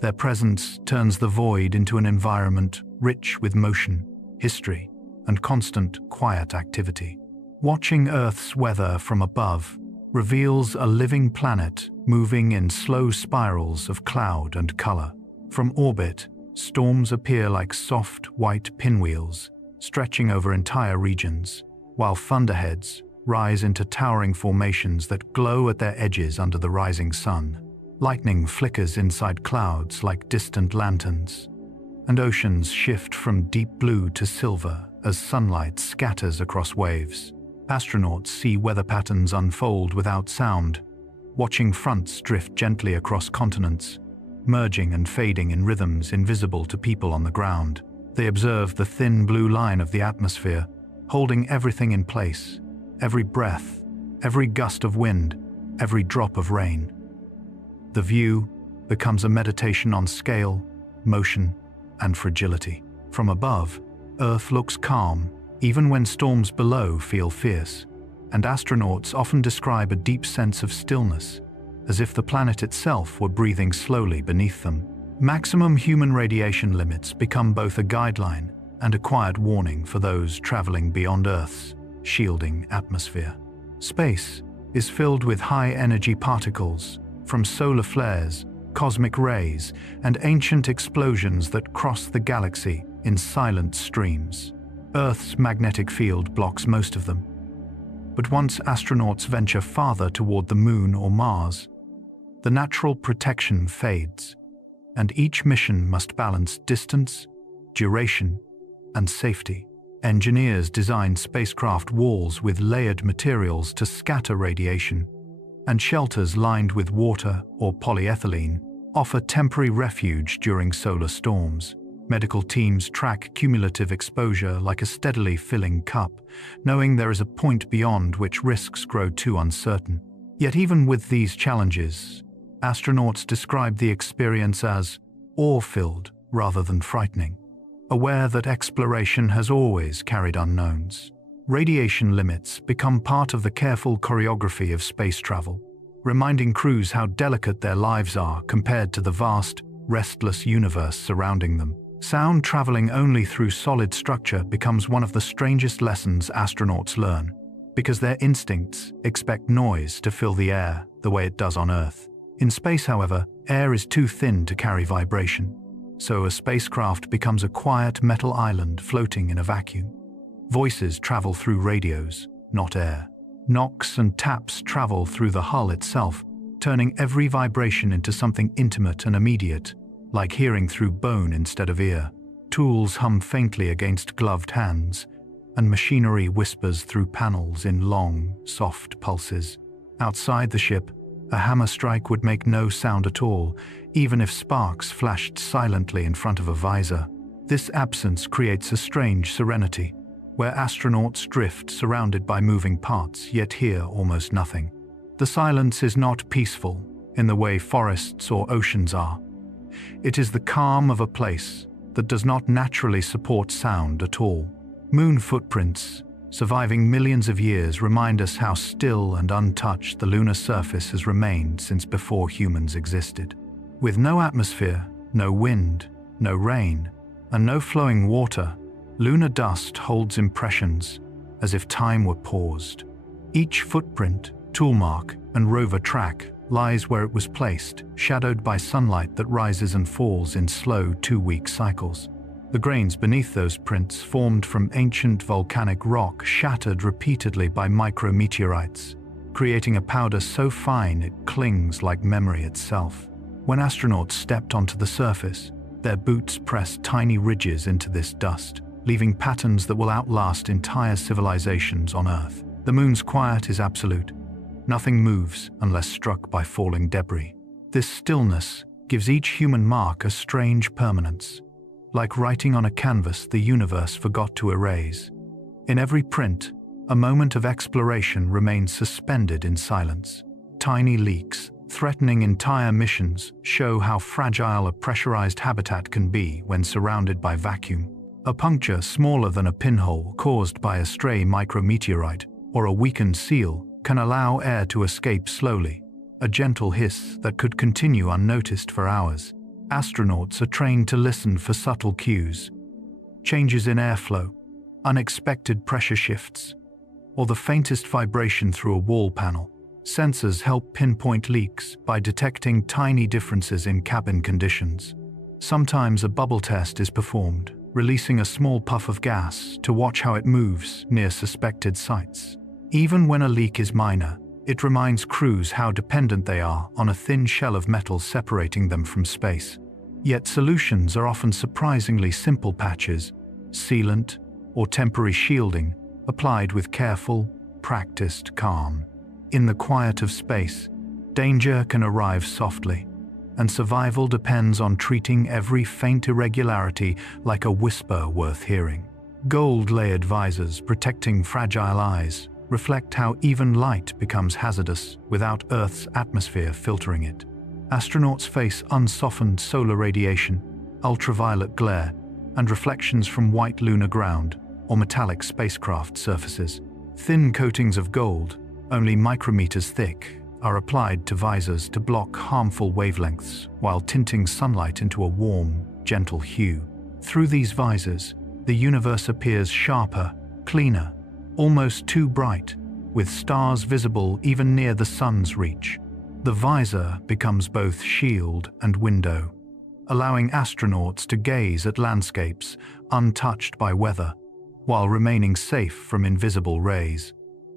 Their presence turns the void into an environment rich with motion, history, and constant, quiet activity. Watching Earth's weather from above reveals a living planet moving in slow spirals of cloud and color. From orbit, storms appear like soft, white pinwheels, stretching over entire regions, while thunderheads rise into towering formations that glow at their edges under the rising sun. Lightning flickers inside clouds like distant lanterns, and oceans shift from deep blue to silver as sunlight scatters across waves. Astronauts see weather patterns unfold without sound, watching fronts drift gently across continents, merging and fading in rhythms invisible to people on the ground. They observe the thin blue line of the atmosphere, holding everything in place, every breath, every gust of wind, every drop of rain. The view becomes a meditation on scale, motion, and fragility. From above, Earth looks calm, even when storms below feel fierce, and astronauts often describe a deep sense of stillness, as if the planet itself were breathing slowly beneath them. Maximum human radiation limits become both a guideline and a quiet warning for those traveling beyond Earth's shielding atmosphere. Space is filled with high-energy particles, from solar flares, cosmic rays, and ancient explosions that cross the galaxy in silent streams. Earth's magnetic field blocks most of them. But once astronauts venture farther toward the Moon or Mars, the natural protection fades, and each mission must balance distance, duration, and safety. Engineers designed spacecraft walls with layered materials to scatter radiation, and shelters lined with water or polyethylene offer temporary refuge during solar storms. Medical teams track cumulative exposure like a steadily filling cup, knowing there is a point beyond which risks grow too uncertain. Yet even with these challenges, astronauts describe the experience as awe-filled rather than frightening, aware that exploration has always carried unknowns. Radiation limits become part of the careful choreography of space travel, reminding crews how delicate their lives are compared to the vast, restless universe surrounding them. Sound traveling only through solid structure becomes one of the strangest lessons astronauts learn, because their instincts expect noise to fill the air the way it does on Earth. In space, however, air is too thin to carry vibration, so a spacecraft becomes a quiet metal island floating in a vacuum. Voices travel through radios, not air. Knocks and taps travel through the hull itself, turning every vibration into something intimate and immediate, like hearing through bone instead of ear. Tools hum faintly against gloved hands, and machinery whispers through panels in long, soft pulses. Outside the ship, a hammer strike would make no sound at all, even if sparks flashed silently in front of a visor. This absence creates a strange serenity, where astronauts drift surrounded by moving parts, yet hear almost nothing. The silence is not peaceful in the way forests or oceans are. It is the calm of a place that does not naturally support sound at all. Moon footprints, surviving millions of years, remind us how still and untouched the lunar surface has remained since before humans existed. With no atmosphere, no wind, no rain, and no flowing water, lunar dust holds impressions as if time were paused. Each footprint, toolmark, and rover track lies where it was placed, shadowed by sunlight that rises and falls in slow 2-week cycles. The grains beneath those prints, formed from ancient volcanic rock, shattered repeatedly by micrometeorites, creating a powder so fine it clings like memory itself. When astronauts stepped onto the surface, their boots pressed tiny ridges into this dust, leaving patterns that will outlast entire civilizations on Earth. The moon's quiet is absolute. Nothing moves unless struck by falling debris. This stillness gives each human mark a strange permanence, like writing on a canvas the universe forgot to erase. In every print, a moment of exploration remains suspended in silence. Tiny leaks, threatening entire missions, show how fragile a pressurized habitat can be when surrounded by vacuum. A puncture smaller than a pinhole caused by a stray micrometeorite or a weakened seal can allow air to escape slowly, a gentle hiss that could continue unnoticed for hours. Astronauts are trained to listen for subtle cues, changes in airflow, unexpected pressure shifts, or the faintest vibration through a wall panel. Sensors help pinpoint leaks by detecting tiny differences in cabin conditions. Sometimes a bubble test is performed, releasing a small puff of gas to watch how it moves near suspected sites. Even when a leak is minor, it reminds crews how dependent they are on a thin shell of metal separating them from space. Yet solutions are often surprisingly simple patches, sealant, or temporary shielding, applied with careful, practiced calm. In the quiet of space, danger can arrive softly, and survival depends on treating every faint irregularity like a whisper worth hearing. Gold-layered visors protecting fragile eyes reflect how even light becomes hazardous without Earth's atmosphere filtering it. Astronauts face unsoftened solar radiation, ultraviolet glare, and reflections from white lunar ground or metallic spacecraft surfaces. Thin coatings of gold, only micrometers thick, are applied to visors to block harmful wavelengths while tinting sunlight into a warm, gentle hue. Through these visors, the universe appears sharper, cleaner, almost too bright, with stars visible even near the sun's reach. The visor becomes both shield and window, allowing astronauts to gaze at landscapes untouched by weather, while remaining safe from invisible rays.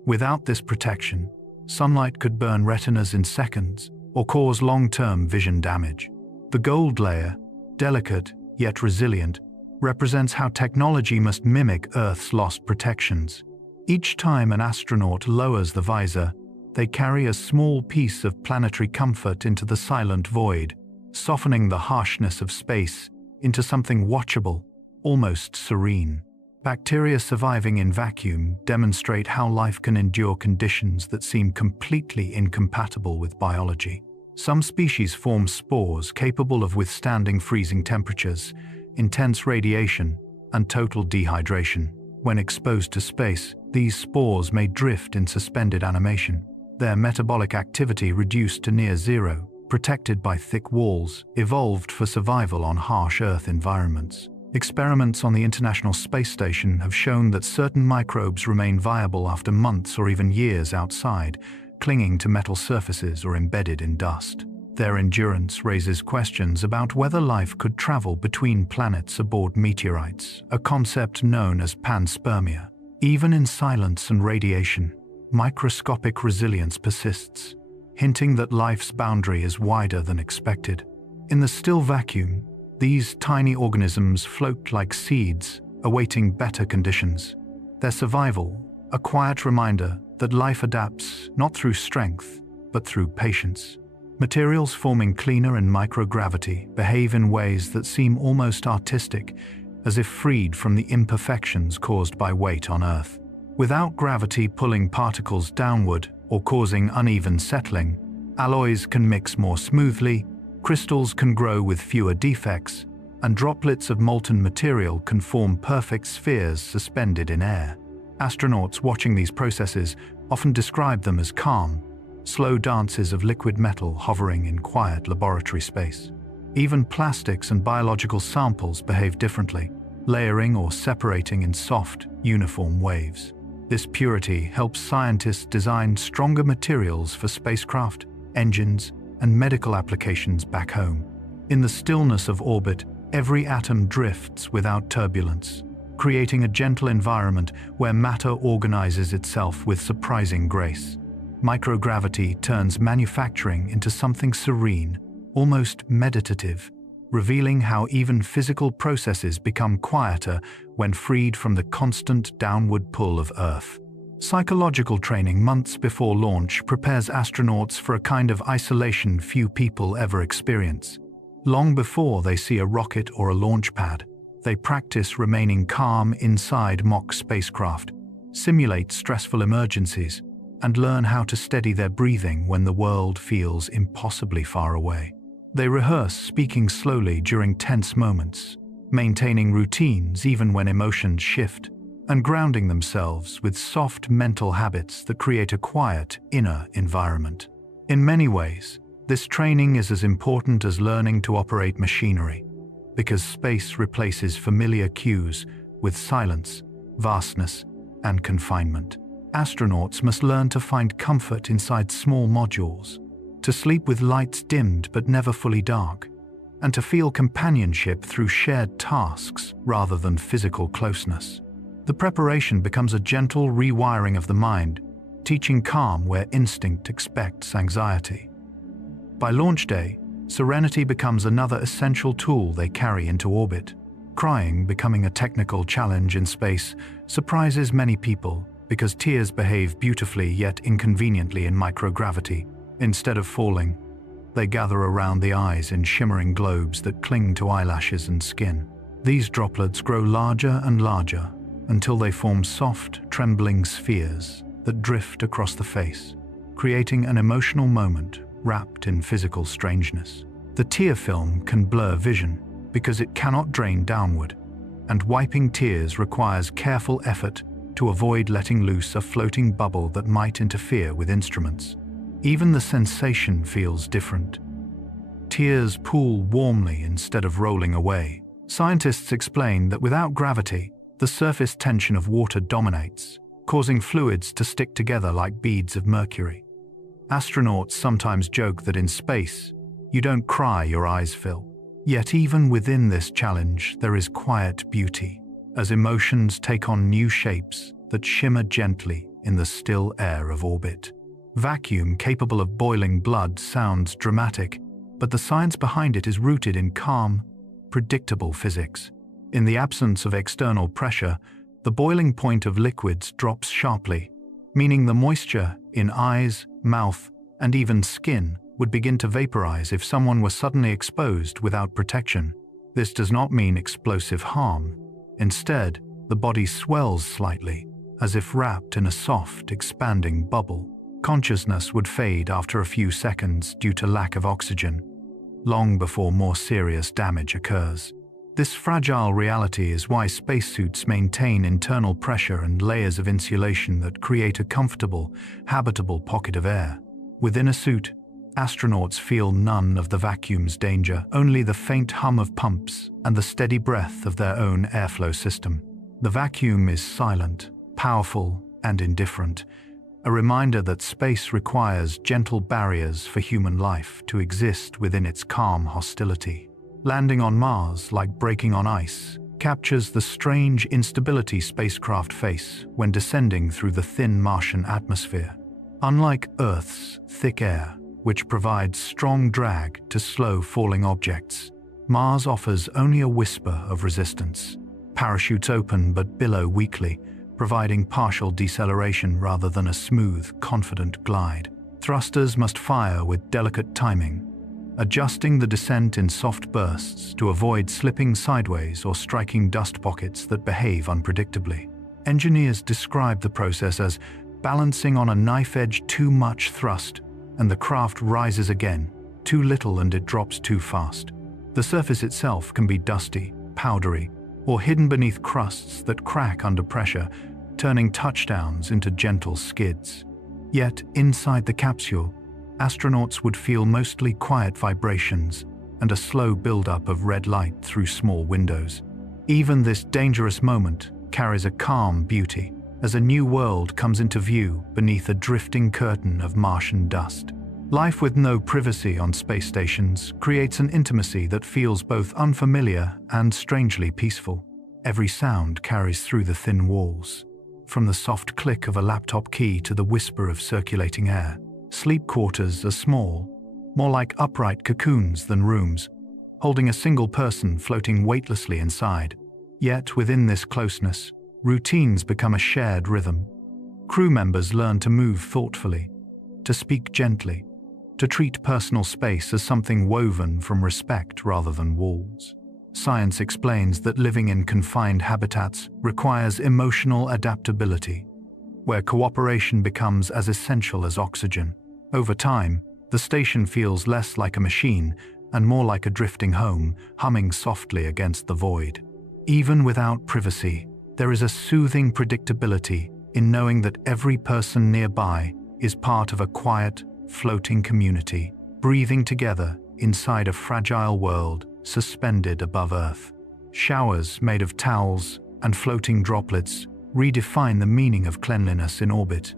Without this protection, sunlight could burn retinas in seconds or cause long-term vision damage. The gold layer, delicate yet resilient, represents how technology must mimic Earth's lost protections. Each time an astronaut lowers the visor, they carry a small piece of planetary comfort into the silent void, softening the harshness of space into something watchable, almost serene. Bacteria surviving in vacuum demonstrate how life can endure conditions that seem completely incompatible with biology. Some species form spores capable of withstanding freezing temperatures, intense radiation, and total dehydration. When exposed to space, these spores may drift in suspended animation, their metabolic activity reduced to near zero, protected by thick walls, evolved for survival on harsh Earth environments. Experiments on the International Space Station have shown that certain microbes remain viable after months or even years outside, clinging to metal surfaces or embedded in dust. Their endurance raises questions about whether life could travel between planets aboard meteorites, a concept known as panspermia. Even in silence and radiation, microscopic resilience persists, hinting that life's boundary is wider than expected. In the still vacuum, these tiny organisms float like seeds, awaiting better conditions. Their survival, a quiet reminder that life adapts not through strength, but through patience. Materials forming cleaner in microgravity behave in ways that seem almost artistic, as if freed from the imperfections caused by weight on Earth. Without gravity pulling particles downward or causing uneven settling, alloys can mix more smoothly, crystals can grow with fewer defects, and droplets of molten material can form perfect spheres suspended in air. Astronauts watching these processes often describe them as calm, slow dances of liquid metal hovering in quiet laboratory space. Even plastics and biological samples behave differently, layering or separating in soft, uniform waves. This purity helps scientists design stronger materials for spacecraft, engines, and medical applications back home. In the stillness of orbit, every atom drifts without turbulence, creating a gentle environment where matter organizes itself with surprising grace. Microgravity turns manufacturing into something serene, almost meditative, revealing how even physical processes become quieter when freed from the constant downward pull of Earth. Psychological training months before launch prepares astronauts for a kind of isolation few people ever experience. Long before they see a rocket or a launch pad, they practice remaining calm inside mock spacecraft, simulate stressful emergencies, and learn how to steady their breathing when the world feels impossibly far away. They rehearse speaking slowly during tense moments, maintaining routines even when emotions shift, and grounding themselves with soft mental habits that create a quiet, inner environment. In many ways, this training is as important as learning to operate machinery, because space replaces familiar cues with silence, vastness, and confinement. Astronauts must learn to find comfort inside small modules, to sleep with lights dimmed but never fully dark, and to feel companionship through shared tasks rather than physical closeness. The preparation becomes a gentle rewiring of the mind, teaching calm where instinct expects anxiety. By launch day, serenity becomes another essential tool they carry into orbit. Crying, becoming a technical challenge in space, surprises many people because tears behave beautifully yet inconveniently in microgravity. Instead of falling, they gather around the eyes in shimmering globes that cling to eyelashes and skin. These droplets grow larger and larger until they form soft, trembling spheres that drift across the face, creating an emotional moment wrapped in physical strangeness. The tear film can blur vision because it cannot drain downward, and wiping tears requires careful effort to avoid letting loose a floating bubble that might interfere with instruments. Even the sensation feels different. Tears pool warmly instead of rolling away. Scientists explain that without gravity, the surface tension of water dominates, causing fluids to stick together like beads of mercury. Astronauts sometimes joke that in space, you don't cry, your eyes fill. Yet even within this challenge, there is quiet beauty, as emotions take on new shapes that shimmer gently in the still air of orbit. Vacuum capable of boiling blood sounds dramatic, but the science behind it is rooted in calm, predictable physics. In the absence of external pressure, the boiling point of liquids drops sharply, meaning the moisture in eyes, mouth, and even skin would begin to vaporize if someone were suddenly exposed without protection. This does not mean explosive harm. Instead, the body swells slightly, as if wrapped in a soft, expanding bubble. Consciousness would fade after a few seconds due to lack of oxygen, long before more serious damage occurs. This fragile reality is why spacesuits maintain internal pressure and layers of insulation that create a comfortable, habitable pocket of air. Within a suit, astronauts feel none of the vacuum's danger, only the faint hum of pumps and the steady breath of their own airflow system. The vacuum is silent, powerful, and indifferent, a reminder that space requires gentle barriers for human life to exist within its calm hostility. Landing on Mars, like braking on ice, captures the strange instability spacecraft face when descending through the thin Martian atmosphere. Unlike Earth's thick air, which provides strong drag to slow falling objects, Mars offers only a whisper of resistance. Parachutes open but billow weakly, providing partial deceleration rather than a smooth, confident glide. Thrusters must fire with delicate timing, adjusting the descent in soft bursts to avoid slipping sideways or striking dust pockets that behave unpredictably. Engineers describe the process as balancing on a knife edge. Too much thrust, and the craft rises again. Too little and it drops too fast. The surface itself can be dusty, powdery, or hidden beneath crusts that crack under pressure, turning touchdowns into gentle skids. Yet, inside the capsule, astronauts would feel mostly quiet vibrations and a slow buildup of red light through small windows. Even this dangerous moment carries a calm beauty, as a new world comes into view beneath a drifting curtain of Martian dust. Life with no privacy on space stations creates an intimacy that feels both unfamiliar and strangely peaceful. Every sound carries through the thin walls, from the soft click of a laptop key to the whisper of circulating air. Sleep quarters are small, more like upright cocoons than rooms, holding a single person floating weightlessly inside. Yet within this closeness, routines become a shared rhythm. Crew members learn to move thoughtfully, to speak gently, to treat personal space as something woven from respect rather than walls. Science explains that living in confined habitats requires emotional adaptability, where cooperation becomes as essential as oxygen. Over time, the station feels less like a machine and more like a drifting home, humming softly against the void. Even without privacy, there is a soothing predictability in knowing that every person nearby is part of a quiet, floating community, breathing together inside a fragile world suspended above Earth. Showers made of towels and floating droplets redefine the meaning of cleanliness in orbit,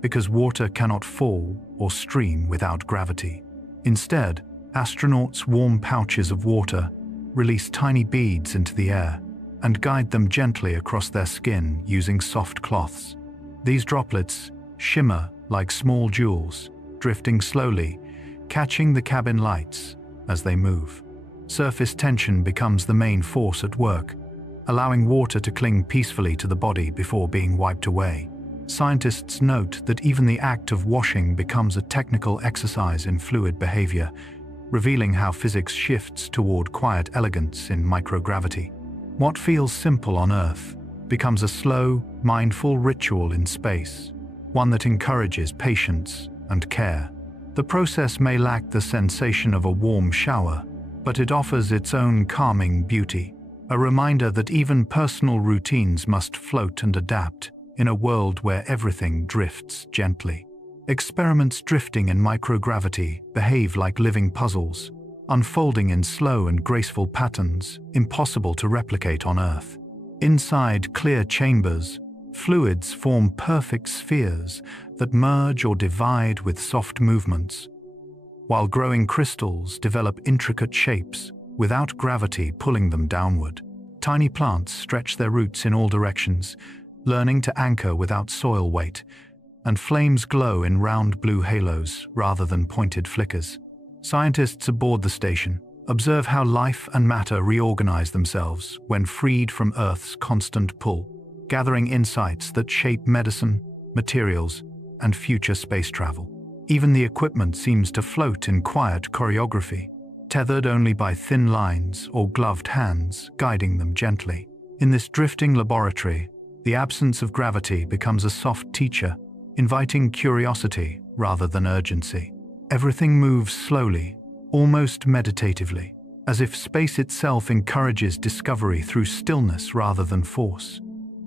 because water cannot fall or stream without gravity. Instead, astronauts' warm pouches of water release tiny beads into the air and guide them gently across their skin using soft cloths. These droplets shimmer like small jewels, drifting slowly, catching the cabin lights as they move. Surface tension becomes the main force at work, allowing water to cling peacefully to the body before being wiped away. Scientists note that even the act of washing becomes a technical exercise in fluid behavior, revealing how physics shifts toward quiet elegance in microgravity. What feels simple on Earth becomes a slow, mindful ritual in space, one that encourages patience and care. The process may lack the sensation of a warm shower, but it offers its own calming beauty, a reminder that even personal routines must float and adapt in a world where everything drifts gently. Experiments drifting in microgravity behave like living puzzles, unfolding in slow and graceful patterns impossible to replicate on Earth. Inside clear chambers, fluids form perfect spheres that merge or divide with soft movements, while growing crystals develop intricate shapes without gravity pulling them downward. Tiny plants stretch their roots in all directions, learning to anchor without soil weight, and flames glow in round blue halos rather than pointed flickers. Scientists aboard the station, Observe how life and matter reorganize themselves when freed from Earth's constant pull, gathering insights that shape medicine, materials, and future space travel. Even the equipment seems to float in quiet choreography, tethered only by thin lines or gloved hands guiding them gently. In this drifting laboratory, the absence of gravity becomes a soft teacher, inviting curiosity rather than urgency. Everything moves slowly, almost meditatively, as if space itself encourages discovery through stillness rather than force.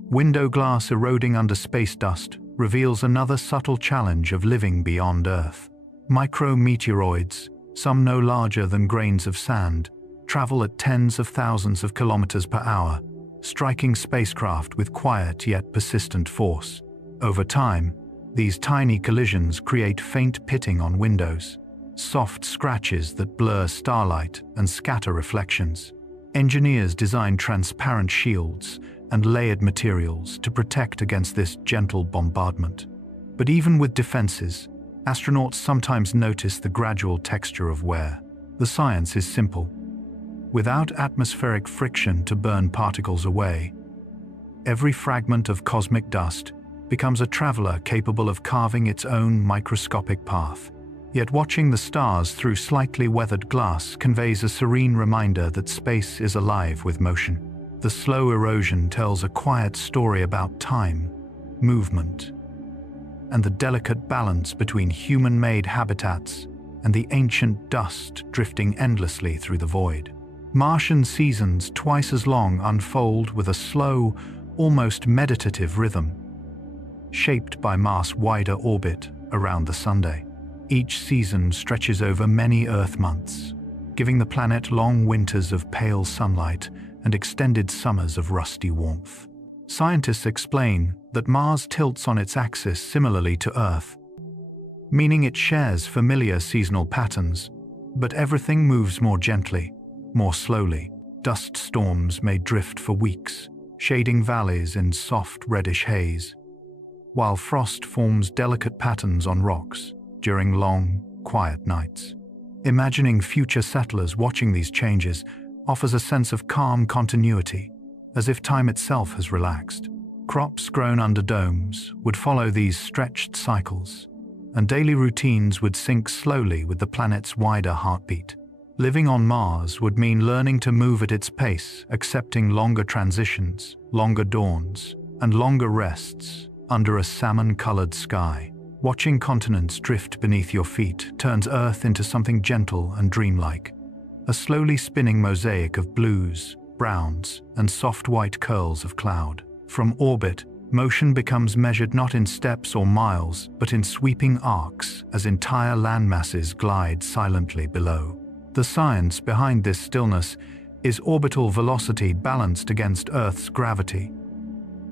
Window glass eroding under space dust reveals another subtle challenge of living beyond Earth. Micrometeoroids, some no larger than grains of sand, travel at tens of thousands of kilometers per hour, striking spacecraft with quiet yet persistent force. Over time, these tiny collisions create faint pitting on windows, soft scratches that blur starlight and scatter reflections. Engineers design transparent shields and layered materials to protect against this gentle bombardment. But even with defenses, astronauts sometimes notice the gradual texture of wear. The science is simple. Without atmospheric friction to burn particles away, every fragment of cosmic dust becomes a traveler capable of carving its own microscopic path. Yet watching the stars through slightly weathered glass conveys a serene reminder that space is alive with motion. The slow erosion tells a quiet story about time, movement, and the delicate balance between human-made habitats and the ancient dust drifting endlessly through the void. Martian seasons, twice as long, unfold with a slow, almost meditative rhythm, shaped by Mars' wider orbit around the Sunday. Each season stretches over many Earth months, giving the planet long winters of pale sunlight and extended summers of rusty warmth. Scientists explain that Mars tilts on its axis similarly to Earth, meaning it shares familiar seasonal patterns, but everything moves more gently, more slowly. Dust storms may drift for weeks, shading valleys in soft reddish haze, while frost forms delicate patterns on rocks during long, quiet nights. Imagining future settlers watching these changes offers a sense of calm continuity, as if time itself has relaxed. Crops grown under domes would follow these stretched cycles, and daily routines would sync slowly with the planet's wider heartbeat. Living on Mars would mean learning to move at its pace, accepting longer transitions, longer dawns, and longer rests under a salmon-colored sky. Watching continents drift beneath your feet turns Earth into something gentle and dreamlike, a slowly spinning mosaic of blues, browns, and soft white curls of cloud. From orbit, motion becomes measured not in steps or miles, but in sweeping arcs as entire landmasses glide silently below. The science behind this stillness is orbital velocity balanced against Earth's gravity.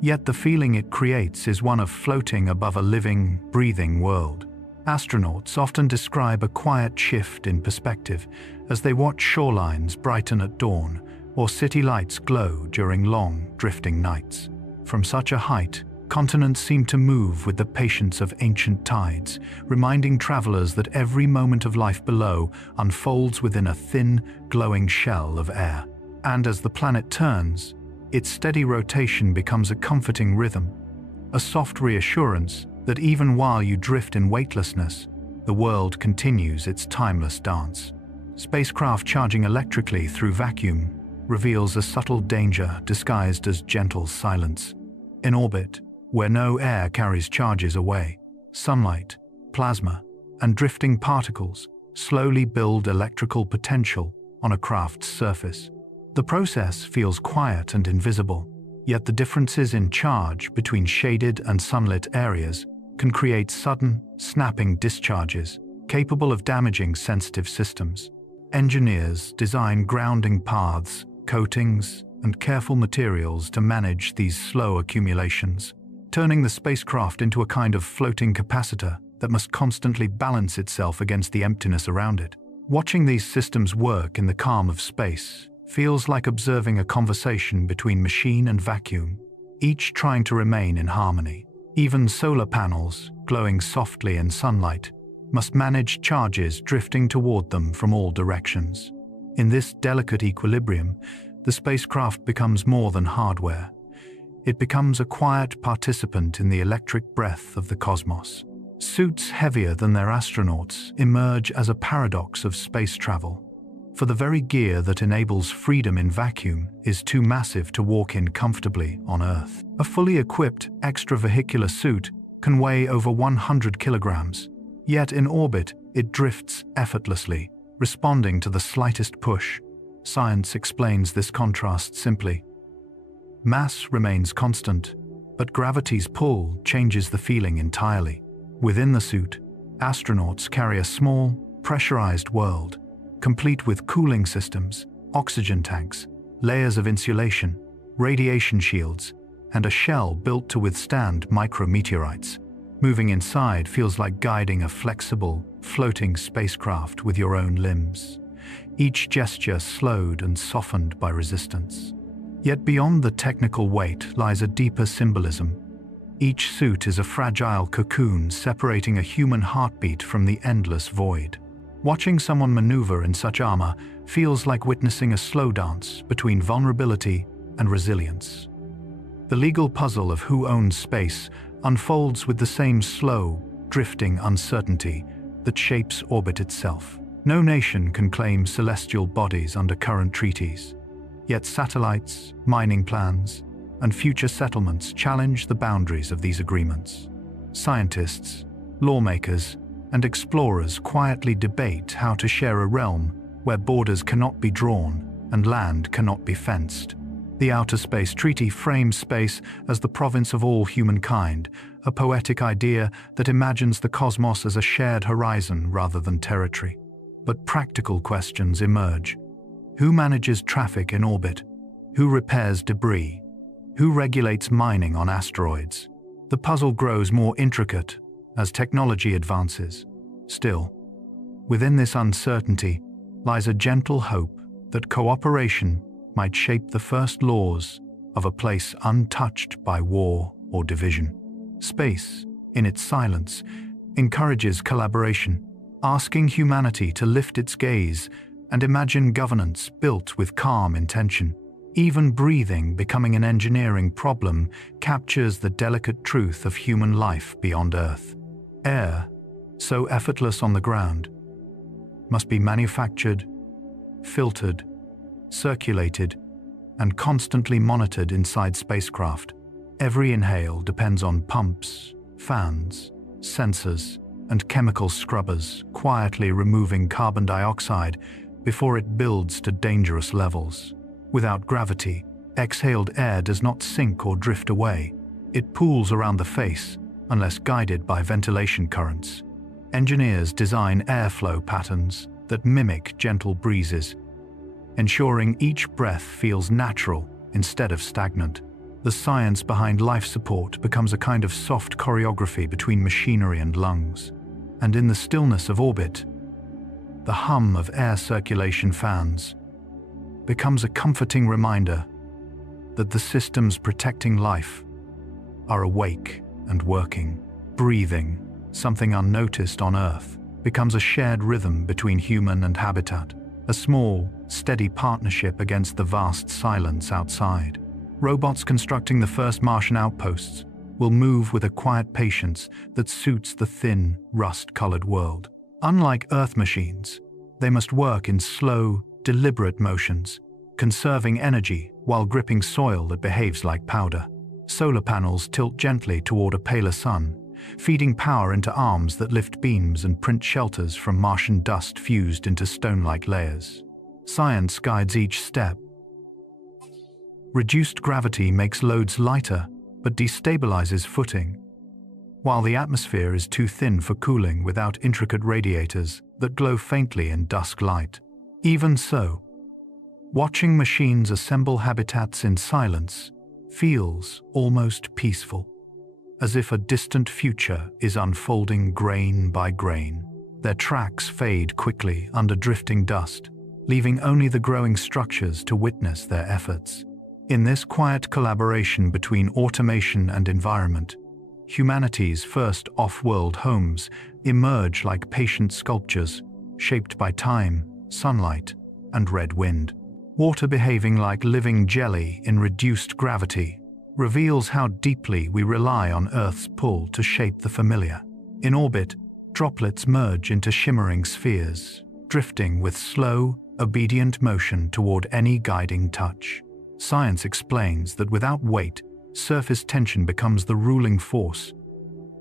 Yet the feeling it creates is one of floating above a living, breathing world. Astronauts often describe a quiet shift in perspective as they watch shorelines brighten at dawn or city lights glow during long, drifting nights. From such a height, continents seem to move with the patience of ancient tides, reminding travelers that every moment of life below unfolds within a thin, glowing shell of air. And as the planet turns, its steady rotation becomes a comforting rhythm, a soft reassurance that even while you drift in weightlessness, the world continues its timeless dance. Spacecraft charging electrically through vacuum reveals a subtle danger disguised as gentle silence. In orbit, where no air carries charges away, sunlight, plasma, and drifting particles slowly build electrical potential on a craft's surface. The process feels quiet and invisible, yet the differences in charge between shaded and sunlit areas can create sudden, snapping discharges capable of damaging sensitive systems. Engineers design grounding paths, coatings, and careful materials to manage these slow accumulations, turning the spacecraft into a kind of floating capacitor that must constantly balance itself against the emptiness around it. Watching these systems work in the calm of space feels like observing a conversation between machine and vacuum, each trying to remain in harmony. Even solar panels, glowing softly in sunlight, must manage charges drifting toward them from all directions. In this delicate equilibrium, the spacecraft becomes more than hardware. It becomes a quiet participant in the electric breath of the cosmos. Suits heavier than their astronauts emerge as a paradox of space travel. For the very gear that enables freedom in vacuum is too massive to walk in comfortably on Earth. A fully equipped extravehicular suit can weigh over 100 kilograms, yet in orbit it drifts effortlessly, responding to the slightest push. Science explains this contrast simply. Mass remains constant, but gravity's pull changes the feeling entirely. Within the suit, astronauts carry a small, pressurized world, complete with cooling systems, oxygen tanks, layers of insulation, radiation shields, and a shell built to withstand micrometeorites. Moving inside feels like guiding a flexible, floating spacecraft with your own limbs, each gesture slowed and softened by resistance. Yet beyond the technical weight lies a deeper symbolism. Each suit is a fragile cocoon separating a human heartbeat from the endless void. Watching someone maneuver in such armor feels like witnessing a slow dance between vulnerability and resilience. The legal puzzle of who owns space unfolds with the same slow, drifting uncertainty that shapes orbit itself. No nation can claim celestial bodies under current treaties. Yet satellites, mining plans, and future settlements challenge the boundaries of these agreements. Scientists, lawmakers, and explorers quietly debate how to share a realm where borders cannot be drawn and land cannot be fenced. The Outer Space Treaty frames space as the province of all humankind, a poetic idea that imagines the cosmos as a shared horizon rather than territory. But practical questions emerge. Who manages traffic in orbit? Who repairs debris? Who regulates mining on asteroids? The puzzle grows more intricate as technology advances. Still, within this uncertainty lies a gentle hope that cooperation might shape the first laws of a place untouched by war or division. Space, in its silence, encourages collaboration, asking humanity to lift its gaze and imagine governance built with calm intention. Even breathing becoming an engineering problem captures the delicate truth of human life beyond Earth. Air, so effortless on the ground, must be manufactured, filtered, circulated, and constantly monitored inside spacecraft. Every inhale depends on pumps, fans, sensors, and chemical scrubbers quietly removing carbon dioxide before it builds to dangerous levels. Without gravity, exhaled air does not sink or drift away. It pools around the face, unless guided by ventilation currents. Engineers design airflow patterns that mimic gentle breezes, ensuring each breath feels natural instead of stagnant. The science behind life support becomes a kind of soft choreography between machinery and lungs. And in the stillness of orbit, the hum of air circulation fans becomes a comforting reminder that the systems protecting life are awake and working. Breathing, something unnoticed on Earth, becomes a shared rhythm between human and habitat, a small, steady partnership against the vast silence outside. Robots constructing the first Martian outposts will move with a quiet patience that suits the thin, rust-colored world. Unlike Earth machines, they must work in slow, deliberate motions, conserving energy while gripping soil that behaves like powder. Solar panels tilt gently toward a paler sun, feeding power into arms that lift beams and print shelters from Martian dust fused into stone-like layers. Science guides each step. Reduced gravity makes loads lighter, but destabilizes footing, while the atmosphere is too thin for cooling without intricate radiators that glow faintly in dusk light. Even so, watching machines assemble habitats in silence feels almost peaceful, as if a distant future is unfolding grain by grain. Their tracks fade quickly under drifting dust, leaving only the growing structures to witness their efforts. In this quiet collaboration between automation and environment, humanity's first off-world homes emerge like patient sculptures, shaped by time, sunlight, and red wind. Water behaving like living jelly in reduced gravity reveals how deeply we rely on Earth's pull to shape the familiar. In orbit, droplets merge into shimmering spheres, drifting with slow, obedient motion toward any guiding touch. Science explains that without weight, surface tension becomes the ruling force,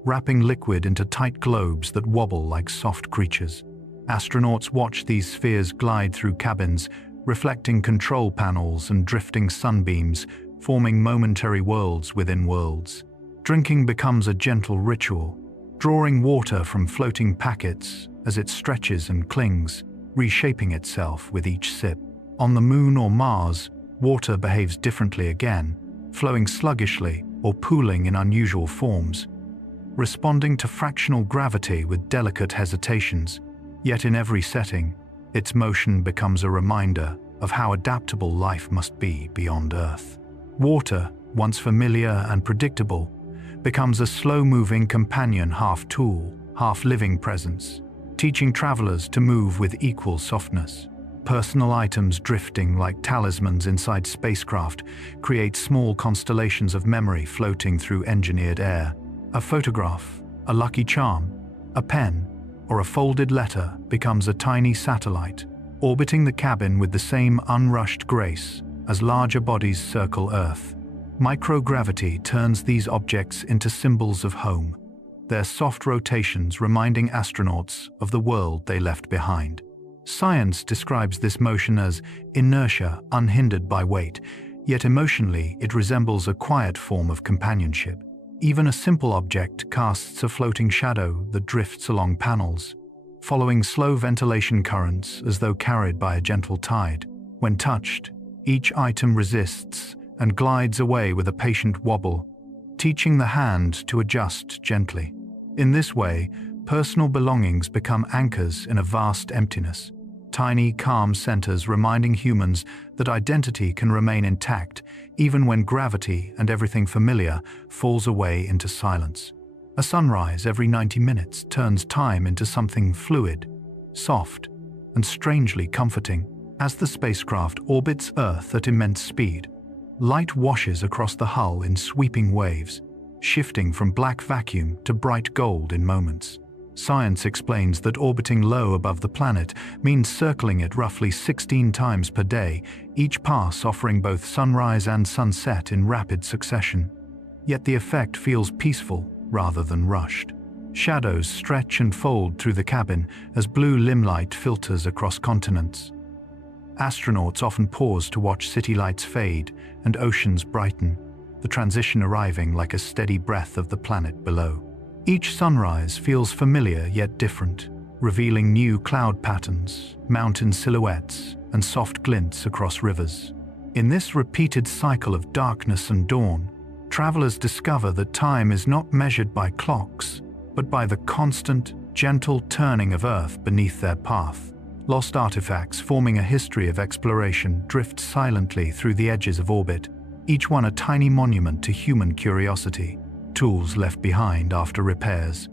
wrapping liquid into tight globes that wobble like soft creatures. Astronauts watch these spheres glide through cabins, reflecting control panels and drifting sunbeams, forming momentary worlds within worlds. Drinking becomes a gentle ritual, drawing water from floating packets as it stretches and clings, reshaping itself with each sip. On the Moon or Mars, water behaves differently again, flowing sluggishly or pooling in unusual forms, responding to fractional gravity with delicate hesitations. Yet in every setting, its motion becomes a reminder of how adaptable life must be beyond Earth. Water, once familiar and predictable, becomes a slow-moving companion, half tool, half living presence, teaching travelers to move with equal softness. Personal items drifting like talismans inside spacecraft create small constellations of memory floating through engineered air. A photograph, a lucky charm, a pen, or a folded letter becomes a tiny satellite, orbiting the cabin with the same unrushed grace as larger bodies circle Earth. Microgravity turns these objects into symbols of home, their soft rotations reminding astronauts of the world they left behind. Science describes this motion as inertia unhindered by weight, yet emotionally it resembles a quiet form of companionship. Even a simple object casts a floating shadow that drifts along panels, following slow ventilation currents as though carried by a gentle tide. When touched, each item resists and glides away with a patient wobble, teaching the hand to adjust gently. In this way, personal belongings become anchors in a vast emptiness, tiny, calm centers reminding humans that identity can remain intact even when gravity and everything familiar falls away into silence. A sunrise every 90 minutes turns time into something fluid, soft, and strangely comforting. As the spacecraft orbits Earth at immense speed, light washes across the hull in sweeping waves, shifting from black vacuum to bright gold in moments. Science explains that orbiting low above the planet means circling it roughly 16 times per day, each pass offering both sunrise and sunset in rapid succession. Yet the effect feels peaceful rather than rushed. Shadows stretch and fold through the cabin as blue limelight filters across continents. Astronauts often pause to watch city lights fade and oceans brighten, the transition arriving like a steady breath of the planet below. Each sunrise feels familiar yet different, revealing new cloud patterns, mountain silhouettes, and soft glints across rivers. In this repeated cycle of darkness and dawn, travelers discover that time is not measured by clocks, but by the constant, gentle turning of Earth beneath their path. Lost artifacts forming a history of exploration drift silently through the edges of orbit, each one a tiny monument to human curiosity. Tools left behind after repairs,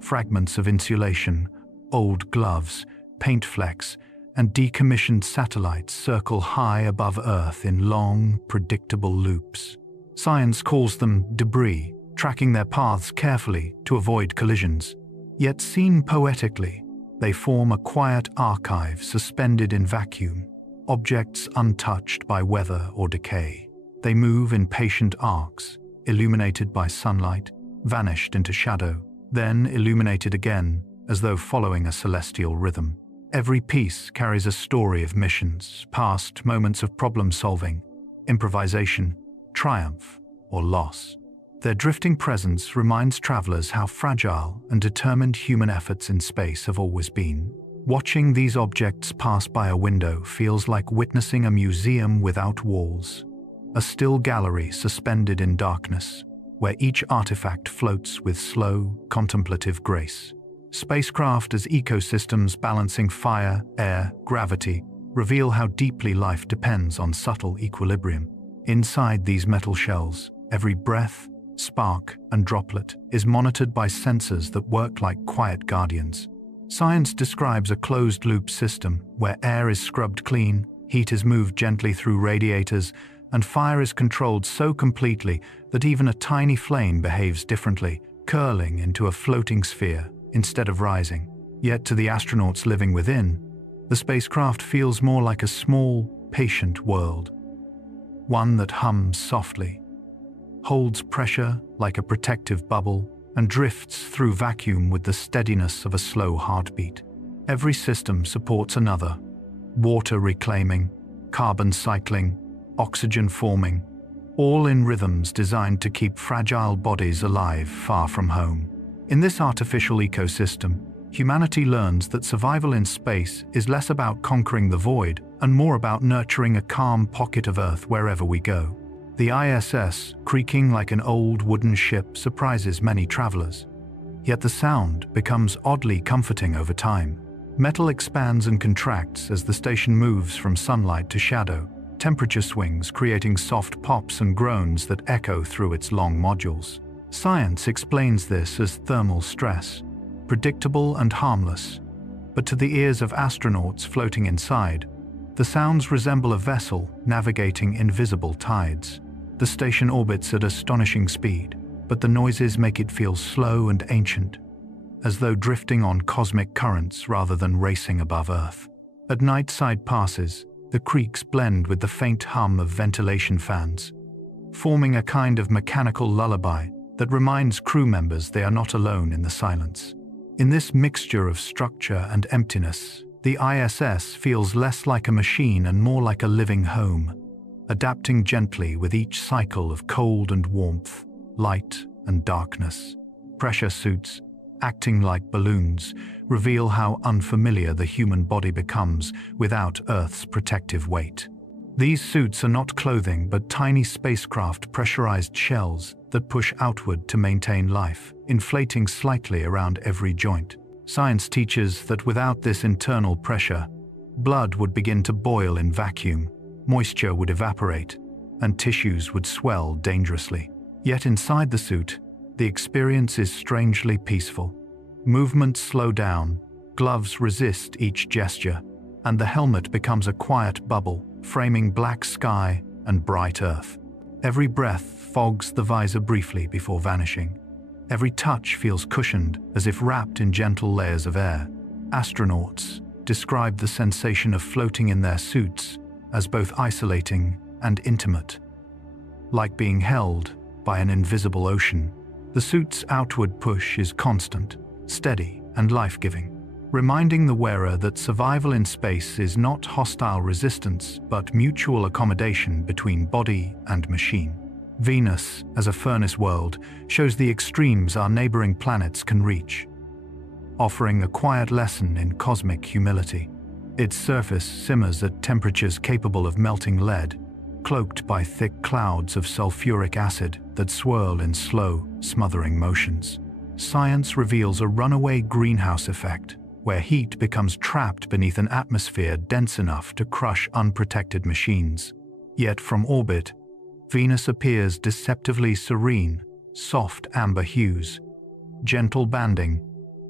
fragments of insulation, old gloves, paint flecks, and decommissioned satellites circle high above Earth in long, predictable loops. Science calls them debris, tracking their paths carefully to avoid collisions. Yet seen poetically, they form a quiet archive suspended in vacuum, objects untouched by weather or decay. They move in patient arcs, illuminated by sunlight, vanished into shadow, then illuminated again as though following a celestial rhythm. Every piece carries a story of missions, past moments of problem-solving, improvisation, triumph, or loss. Their drifting presence reminds travelers how fragile and determined human efforts in space have always been. Watching these objects pass by a window feels like witnessing a museum without walls, a still gallery suspended in darkness, where each artifact floats with slow, contemplative grace. Spacecraft as ecosystems balancing fire, air, gravity reveal how deeply life depends on subtle equilibrium. Inside these metal shells, every breath, spark, and droplet is monitored by sensors that work like quiet guardians, Science describes a closed-loop system where air is scrubbed clean, heat is moved gently through radiators, and fire is controlled so completely that even a tiny flame behaves differently, curling into a floating sphere instead of rising. Yet to the astronauts living within, the spacecraft feels more like a small, patient world. One that hums softly, holds pressure like a protective bubble, and drifts through vacuum with the steadiness of a slow heartbeat. Every system supports another: water reclaiming, carbon cycling, oxygen forming, all in rhythms designed to keep fragile bodies alive far from home. In this artificial ecosystem, humanity learns that survival in space is less about conquering the void and more about nurturing a calm pocket of Earth wherever we go. The ISS, creaking like an old wooden ship, surprises many travelers. Yet the sound becomes oddly comforting over time. Metal expands and contracts as the station moves from sunlight to shadow. Temperature swings, creating soft pops and groans that echo through its long modules. Science explains this as thermal stress, predictable and harmless. But to the ears of astronauts floating inside, the sounds resemble a vessel navigating invisible tides. The station orbits at astonishing speed, but the noises make it feel slow and ancient, as though drifting on cosmic currents rather than racing above Earth. At night side passes, the creaks blend with the faint hum of ventilation fans, forming a kind of mechanical lullaby that reminds crew members they are not alone in the silence. In this mixture of structure and emptiness, the ISS feels less like a machine and more like a living home, adapting gently with each cycle of cold and warmth, light and darkness. Pressure suits, acting like balloons, reveal how unfamiliar the human body becomes without Earth's protective weight. These suits are not clothing but tiny spacecraft pressurized shells that push outward to maintain life, inflating slightly around every joint. Science teaches that without this internal pressure, blood would begin to boil in vacuum, moisture would evaporate, and tissues would swell dangerously. Yet inside the suit, the experience is strangely peaceful. Movements slow down, gloves resist each gesture, and the helmet becomes a quiet bubble, framing black sky and bright Earth. Every breath fogs the visor briefly before vanishing. Every touch feels cushioned, as if wrapped in gentle layers of air. Astronauts describe the sensation of floating in their suits as both isolating and intimate. Like being held by an invisible ocean, the suit's outward push is constant, steady, and life-giving, reminding the wearer that survival in space is not hostile resistance but mutual accommodation between body and machine. Venus, as a furnace world, shows the extremes our neighboring planets can reach, offering a quiet lesson in cosmic humility. Its surface simmers at temperatures capable of melting lead, cloaked by thick clouds of sulfuric acid that swirl in slow, smothering motions. Science reveals a runaway greenhouse effect, where heat becomes trapped beneath an atmosphere dense enough to crush unprotected machines. Yet from orbit, Venus appears deceptively serene, soft amber hues, gentle banding,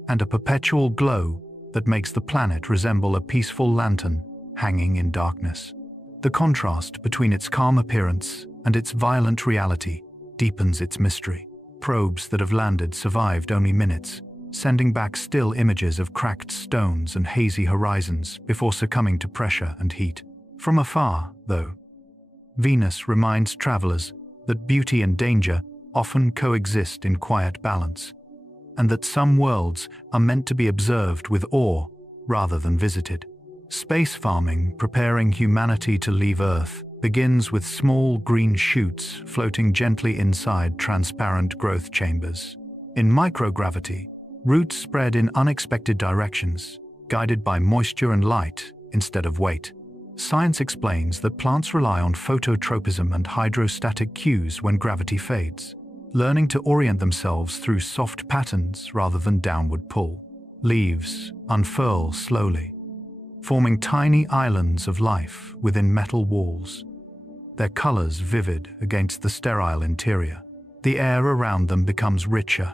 and a perpetual glow that makes the planet resemble a peaceful lantern hanging in darkness. The contrast between its calm appearance and its violent reality deepens its mystery. Probes that have landed survived only minutes, sending back still images of cracked stones and hazy horizons before succumbing to pressure and heat. From afar, though, Venus reminds travelers that beauty and danger often coexist in quiet balance, and that some worlds are meant to be observed with awe rather than visited. Space farming, preparing humanity to leave Earth, begins with small green shoots floating gently inside transparent growth chambers. In microgravity, roots spread in unexpected directions, guided by moisture and light instead of weight. Science explains that plants rely on phototropism and hydrostatic cues when gravity fades, learning to orient themselves through soft patterns rather than downward pull. Leaves unfurl slowly, forming tiny islands of life within metal walls, their colors vivid against the sterile interior. The air around them becomes richer,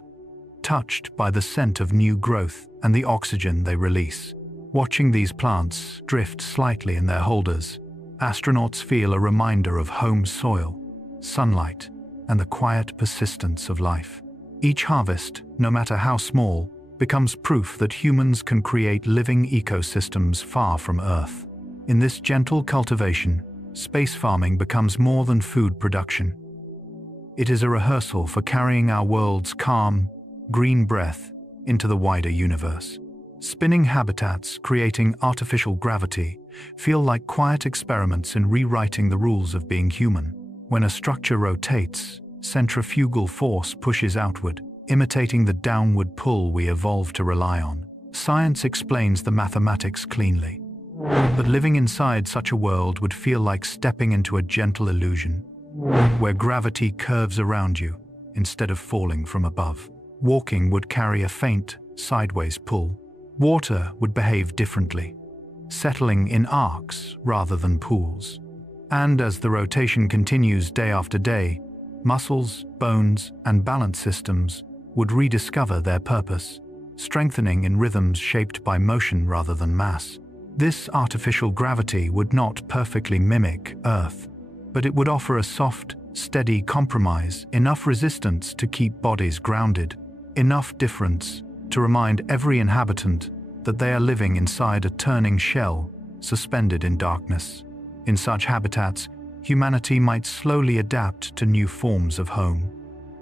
touched by the scent of new growth and the oxygen they release. Watching these plants drift slightly in their holders, astronauts feel a reminder of home soil, sunlight, and the quiet persistence of life. Each harvest, no matter how small, becomes proof that humans can create living ecosystems far from Earth. In this gentle cultivation, space farming becomes more than food production. It is a rehearsal for carrying our world's calm, green breath into the wider universe. Spinning habitats creating artificial gravity feel like quiet experiments in rewriting the rules of being human. When a structure rotates, centrifugal force pushes outward, imitating the downward pull we evolved to rely on. Science explains the mathematics cleanly. But living inside such a world would feel like stepping into a gentle illusion, where gravity curves around you instead of falling from above. Walking would carry a faint, sideways pull. Water would behave differently, settling in arcs rather than pools. And as the rotation continues day after day, muscles, bones, and balance systems would rediscover their purpose, strengthening in rhythms shaped by motion rather than mass. This artificial gravity would not perfectly mimic Earth, but it would offer a soft, steady compromise, enough resistance to keep bodies grounded, enough difference to remind every inhabitant that they are living inside a turning shell, suspended in darkness. In such habitats, humanity might slowly adapt to new forms of home.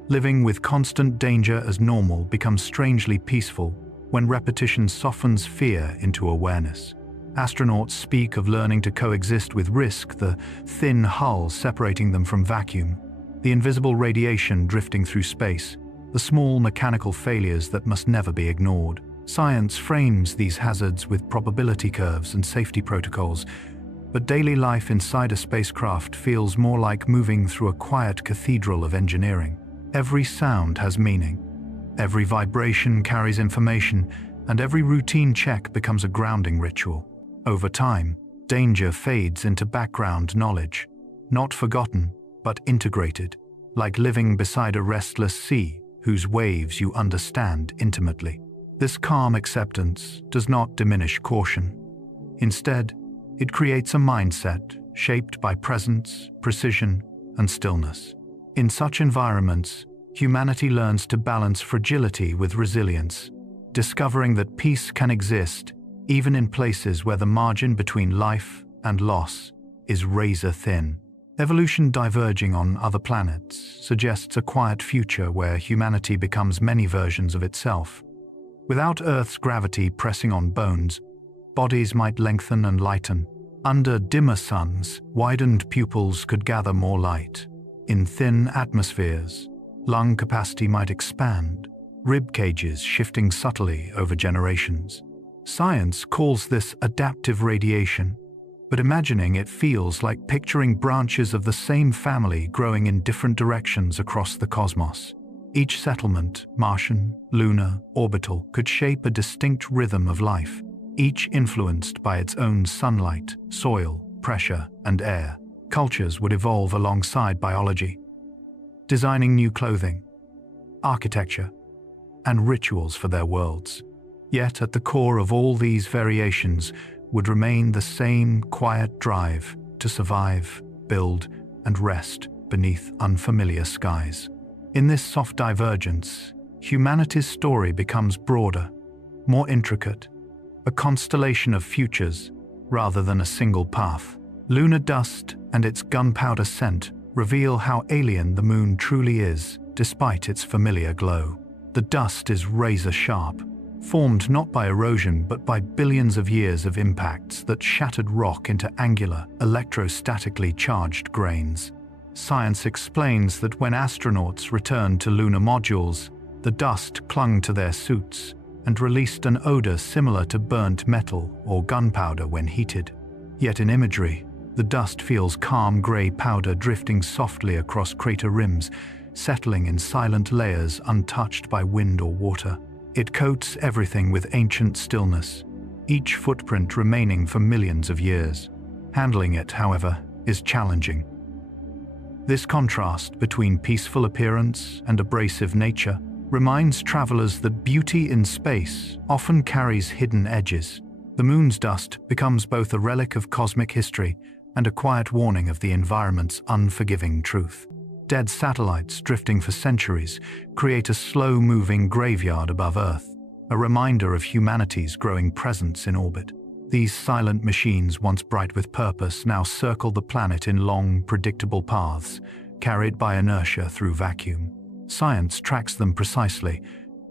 Living with constant danger as normal becomes strangely peaceful when repetition softens fear into awareness. Astronauts speak of learning to coexist with risk, the thin hull separating them from vacuum, the invisible radiation drifting through space, the small mechanical failures that must never be ignored. Science frames these hazards with probability curves and safety protocols, but daily life inside a spacecraft feels more like moving through a quiet cathedral of engineering. Every sound has meaning, every vibration carries information, and every routine check becomes a grounding ritual. Over time, danger fades into background knowledge, not forgotten, but integrated, like living beside a restless sea whose waves you understand intimately. This calm acceptance does not diminish caution. Instead, it creates a mindset shaped by presence, precision, and stillness. In such environments, humanity learns to balance fragility with resilience, discovering that peace can exist even in places where the margin between life and loss is razor thin. Evolution diverging on other planets suggests a quiet future where humanity becomes many versions of itself. Without Earth's gravity pressing on bones, bodies might lengthen and lighten. Under dimmer suns, widened pupils could gather more light. In thin atmospheres, lung capacity might expand, rib cages shifting subtly over generations. Science calls this adaptive radiation, but imagining it feels like picturing branches of the same family growing in different directions across the cosmos. Each settlement, Martian, lunar, orbital, could shape a distinct rhythm of life, each influenced by its own sunlight, soil, pressure, and air. Cultures would evolve alongside biology, designing new clothing, architecture, and rituals for their worlds. Yet at the core of all these variations would remain the same quiet drive to survive, build, and rest beneath unfamiliar skies. In this soft divergence, humanity's story becomes broader, more intricate, a constellation of futures rather than a single path. Lunar dust and its gunpowder scent reveal how alien the moon truly is, despite its familiar glow. The dust is razor-sharp, formed not by erosion but by billions of years of impacts that shattered rock into angular, electrostatically charged grains. Science explains that when astronauts returned to lunar modules, the dust clung to their suits and released an odor similar to burnt metal or gunpowder when heated. Yet in imagery, the dust feels calm gray powder drifting softly across crater rims, settling in silent layers untouched by wind or water. It coats everything with ancient stillness, each footprint remaining for millions of years. Handling it, however, is challenging. This contrast between peaceful appearance and abrasive nature reminds travelers that beauty in space often carries hidden edges. The moon's dust becomes both a relic of cosmic history and a quiet warning of the environment's unforgiving truth. Dead satellites drifting for centuries create a slow-moving graveyard above Earth, a reminder of humanity's growing presence in orbit. These silent machines, once bright with purpose, now circle the planet in long, predictable paths, carried by inertia through vacuum. Science tracks them precisely,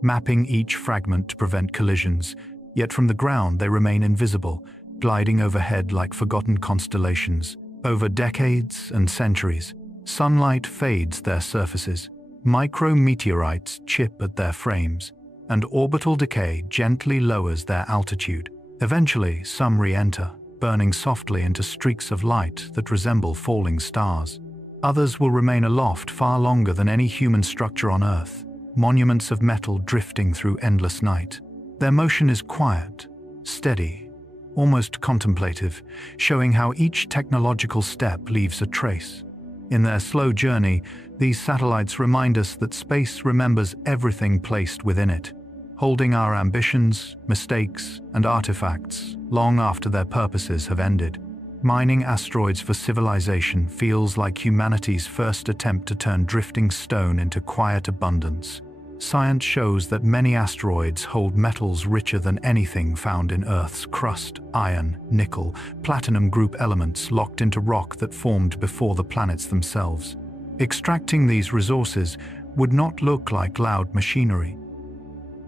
mapping each fragment to prevent collisions, yet from the ground they remain invisible, gliding overhead like forgotten constellations. Over decades and centuries, sunlight fades their surfaces, micrometeorites chip at their frames, and orbital decay gently lowers their altitude. Eventually, some re-enter, burning softly into streaks of light that resemble falling stars. Others will remain aloft far longer than any human structure on Earth, monuments of metal drifting through endless night. Their motion is quiet, steady, almost contemplative, showing how each technological step leaves a trace. In their slow journey, these satellites remind us that space remembers everything placed within it, holding our ambitions, mistakes, and artifacts long after their purposes have ended. Mining asteroids for civilization feels like humanity's first attempt to turn drifting stone into quiet abundance. Science shows that many asteroids hold metals richer than anything found in Earth's crust: iron, nickel, platinum group elements locked into rock that formed before the planets themselves. Extracting these resources would not look like loud machinery.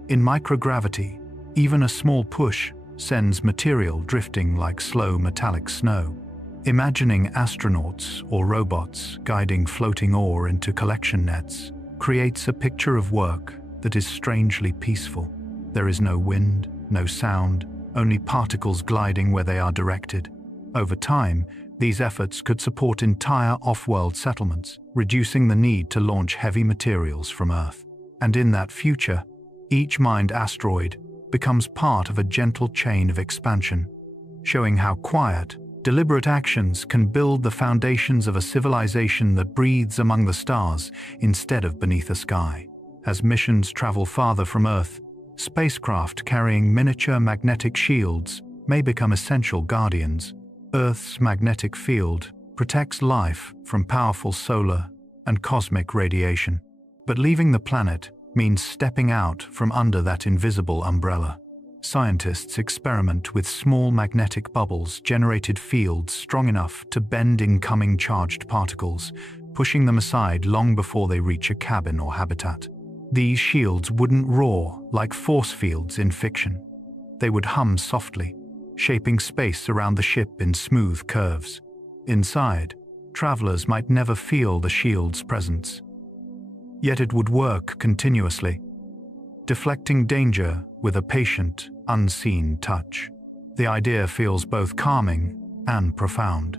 In microgravity, even a small push sends material drifting like slow metallic snow. Imagining astronauts or robots guiding floating ore into collection nets creates a picture of work that is strangely peaceful. There is no wind, no sound, only particles gliding where they are directed. Over time, these efforts could support entire off-world settlements, reducing the need to launch heavy materials from Earth. And in that future, each mined asteroid becomes part of a gentle chain of expansion, showing how quiet, deliberate actions can build the foundations of a civilization that breathes among the stars instead of beneath a sky. As missions travel farther from Earth, spacecraft carrying miniature magnetic shields may become essential guardians. Earth's magnetic field protects life from powerful solar and cosmic radiation, but leaving the planet means stepping out from under that invisible umbrella. Scientists experiment with small magnetic bubbles, generated fields strong enough to bend incoming charged particles, pushing them aside long before they reach a cabin or habitat. These shields wouldn't roar like force fields in fiction. They would hum softly, shaping space around the ship in smooth curves. Inside, travelers might never feel the shield's presence. Yet it would work continuously, deflecting danger with a patient, unseen touch. The idea feels both calming and profound.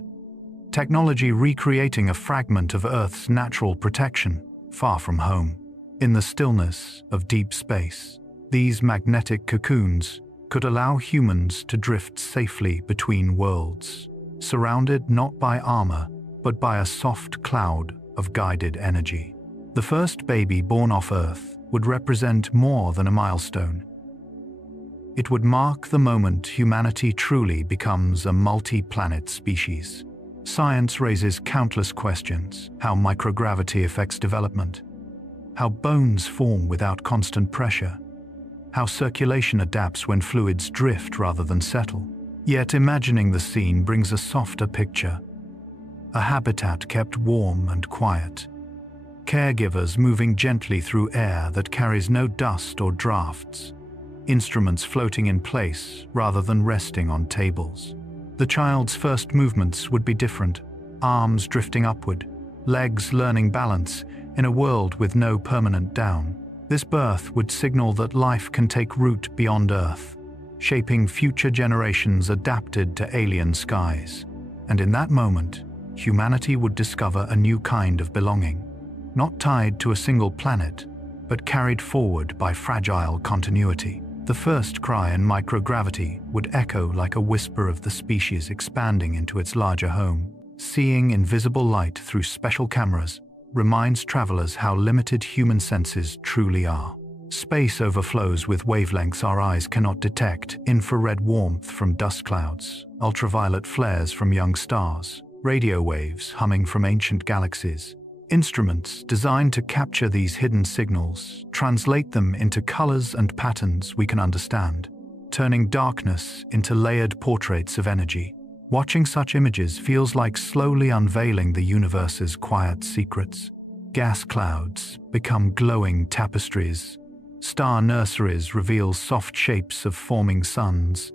Technology recreating a fragment of Earth's natural protection, far from home. In the stillness of deep space, these magnetic cocoons could allow humans to drift safely between worlds, surrounded not by armor, but by a soft cloud of guided energy. The first baby born off Earth would represent more than a milestone. It would mark the moment humanity truly becomes a multi-planet species. Science raises countless questions: how microgravity affects development, how bones form without constant pressure, how circulation adapts when fluids drift rather than settle. Yet imagining the scene brings a softer picture: a habitat kept warm and quiet, caregivers moving gently through air that carries no dust or drafts, instruments floating in place rather than resting on tables. The child's first movements would be different, arms drifting upward, legs learning balance in a world with no permanent down. This birth would signal that life can take root beyond Earth, shaping future generations adapted to alien skies. And in that moment, humanity would discover a new kind of belonging, not tied to a single planet, but carried forward by fragile continuity. The first cry in microgravity would echo like a whisper of the species expanding into its larger home. Seeing invisible light through special cameras reminds travelers how limited human senses truly are. Space overflows with wavelengths our eyes cannot detect: infrared warmth from dust clouds, ultraviolet flares from young stars, radio waves humming from ancient galaxies. Instruments designed to capture these hidden signals translate them into colors and patterns we can understand, turning darkness into layered portraits of energy. Watching such images feels like slowly unveiling the universe's quiet secrets. Gas clouds become glowing tapestries, star nurseries reveal soft shapes of forming suns,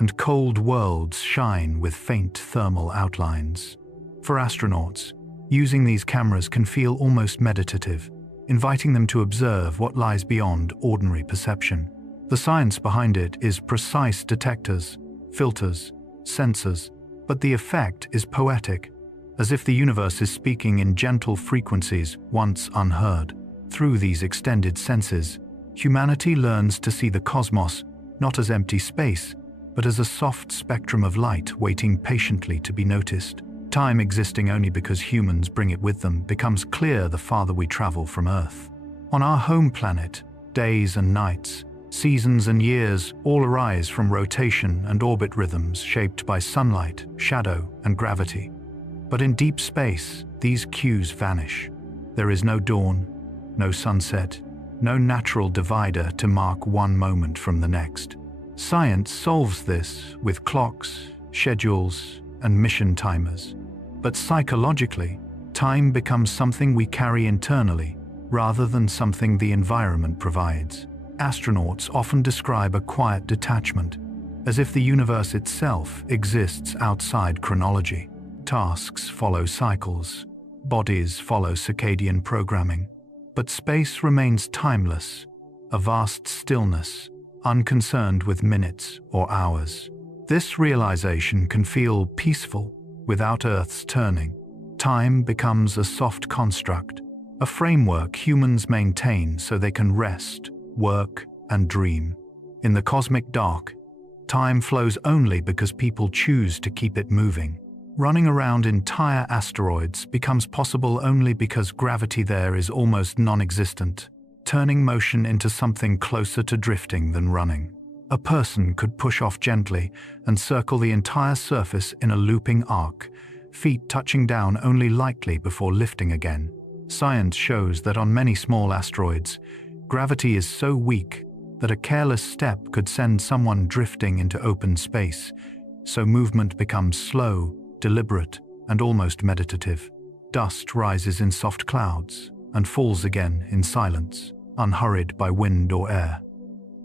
and cold worlds shine with faint thermal outlines. For astronauts, using these cameras can feel almost meditative, inviting them to observe what lies beyond ordinary perception. The science behind it is precise detectors, filters, sensors, but the effect is poetic, as if the universe is speaking in gentle frequencies once unheard. Through these extended senses, humanity learns to see the cosmos not as empty space, but as a soft spectrum of light waiting patiently to be noticed. Time existing only because humans bring it with them becomes clear the farther we travel from Earth. On our home planet, days and nights, seasons and years all arise from rotation and orbit rhythms shaped by sunlight, shadow, and gravity. But in deep space, these cues vanish. There is no dawn, no sunset, no natural divider to mark one moment from the next. Science solves this with clocks, schedules, and mission timers. But psychologically, time becomes something we carry internally, rather than something the environment provides. Astronauts often describe a quiet detachment, as if the universe itself exists outside chronology. Tasks follow cycles, bodies follow circadian programming, but space remains timeless, a vast stillness, unconcerned with minutes or hours. This realization can feel peaceful without Earth's turning. Time becomes a soft construct, a framework humans maintain so they can rest, work, and dream. In the cosmic dark, time flows only because people choose to keep it moving. Running around entire asteroids becomes possible only because gravity there is almost non-existent, turning motion into something closer to drifting than running. A person could push off gently and circle the entire surface in a looping arc, feet touching down only lightly before lifting again. Science shows that on many small asteroids, gravity is so weak that a careless step could send someone drifting into open space, so movement becomes slow, deliberate, and almost meditative. Dust rises in soft clouds and falls again in silence, unhurried by wind or air.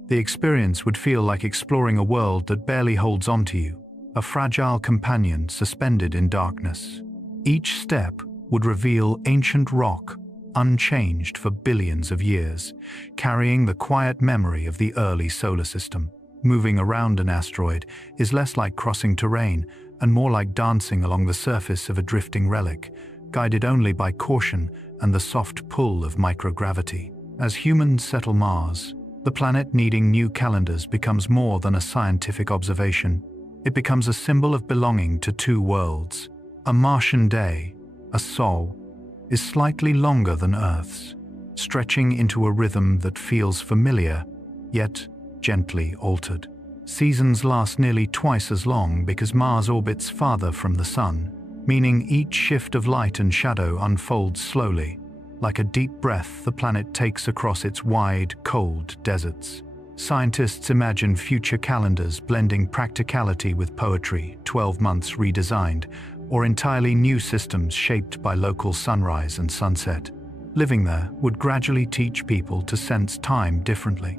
The experience would feel like exploring a world that barely holds on to you, a fragile companion suspended in darkness. Each step would reveal ancient rock, unchanged for billions of years, carrying the quiet memory of the early solar system. Moving around an asteroid is less like crossing terrain and more like dancing along the surface of a drifting relic, guided only by caution and the soft pull of microgravity. As humans settle Mars, the planet needing new calendars becomes more than a scientific observation. It becomes a symbol of belonging to two worlds. A Martian day, a sol, is slightly longer than Earth's, stretching into a rhythm that feels familiar, yet gently altered. Seasons last nearly twice as long because Mars orbits farther from the Sun, meaning each shift of light and shadow unfolds slowly. Like a deep breath the planet takes across its wide, cold deserts. Scientists imagine future calendars blending practicality with poetry, 12 months redesigned, or entirely new systems shaped by local sunrise and sunset. Living there would gradually teach people to sense time differently,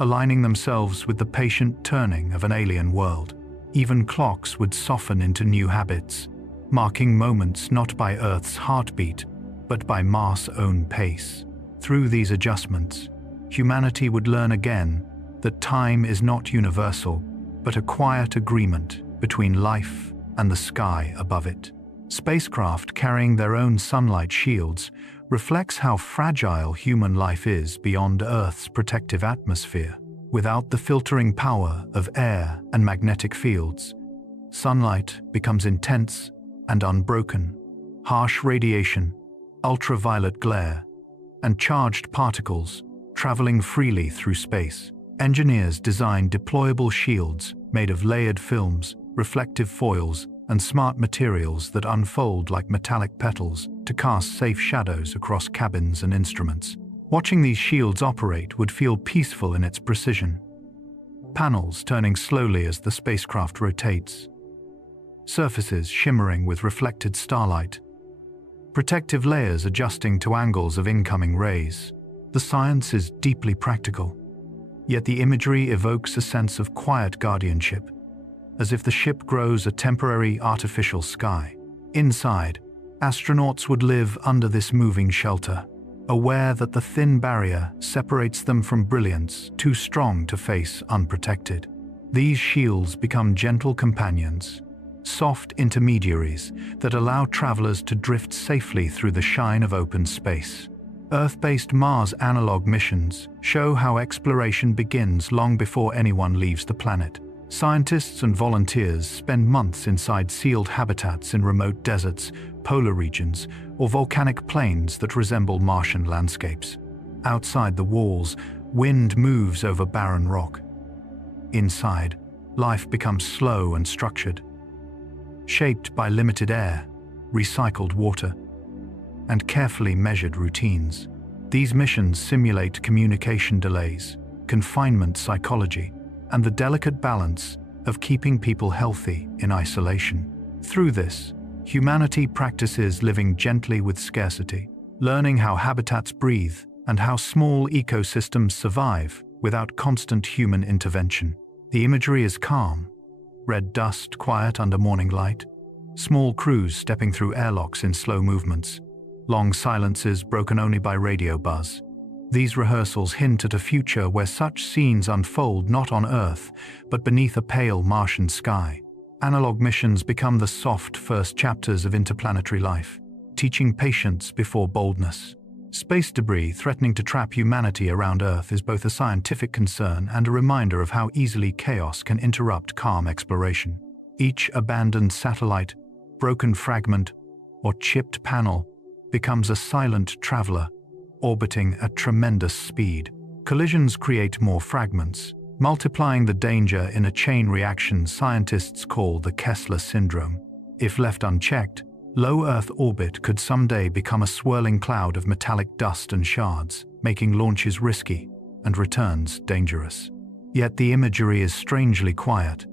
aligning themselves with the patient turning of an alien world. Even clocks would soften into new habits, marking moments not by Earth's heartbeat, but by Mars' own pace. Through these adjustments, humanity would learn again that time is not universal, but a quiet agreement between life and the sky above it. Spacecraft carrying their own sunlight shields reflects how fragile human life is beyond Earth's protective atmosphere. Without the filtering power of air and magnetic fields, sunlight becomes intense and unbroken. Harsh radiation, ultraviolet glare, and charged particles traveling freely through space. Engineers design deployable shields made of layered films, reflective foils, and smart materials that unfold like metallic petals to cast safe shadows across cabins and instruments. Watching these shields operate would feel peaceful in its precision. Panels turning slowly as the spacecraft rotates. Surfaces shimmering with reflected starlight. Protective layers adjusting to angles of incoming rays. The science is deeply practical, yet the imagery evokes a sense of quiet guardianship, as if the ship grows a temporary artificial sky. Inside, astronauts would live under this moving shelter, aware that the thin barrier separates them from brilliance too strong to face unprotected. These shields become gentle companions, soft intermediaries that allow travelers to drift safely through the shine of open space. Earth-based Mars analog missions show how exploration begins long before anyone leaves the planet. Scientists and volunteers spend months inside sealed habitats in remote deserts, polar regions, or volcanic plains that resemble Martian landscapes. Outside the walls, wind moves over barren rock. Inside, life becomes slow and structured, shaped by limited air, recycled water, and carefully measured routines. These missions simulate communication delays, confinement psychology, and the delicate balance of keeping people healthy in isolation. Through this, humanity practices living gently with scarcity, learning how habitats breathe and how small ecosystems survive without constant human intervention. The imagery is calm, red dust quiet under morning light, small crews stepping through airlocks in slow movements, long silences broken only by radio buzz. These rehearsals hint at a future where such scenes unfold not on Earth, but beneath a pale Martian sky. Analog missions become the soft first chapters of interplanetary life, teaching patience before boldness. Space debris threatening to trap humanity around Earth is both a scientific concern and a reminder of how easily chaos can interrupt calm exploration. Each abandoned satellite, broken fragment, or chipped panel becomes a silent traveler, orbiting at tremendous speed. Collisions create more fragments, multiplying the danger in a chain reaction scientists call the Kessler syndrome. If left unchecked, low Earth orbit could someday become a swirling cloud of metallic dust and shards, making launches risky and returns dangerous. Yet the imagery is strangely quiet.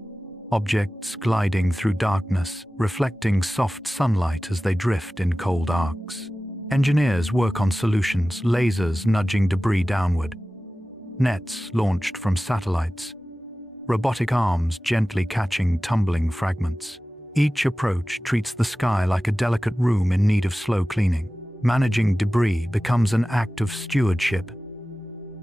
Objects gliding through darkness, reflecting soft sunlight as they drift in cold arcs. Engineers work on solutions, lasers nudging debris downward, nets launched from satellites, robotic arms gently catching tumbling fragments. Each approach treats the sky like a delicate room in need of slow cleaning. Managing debris becomes an act of stewardship,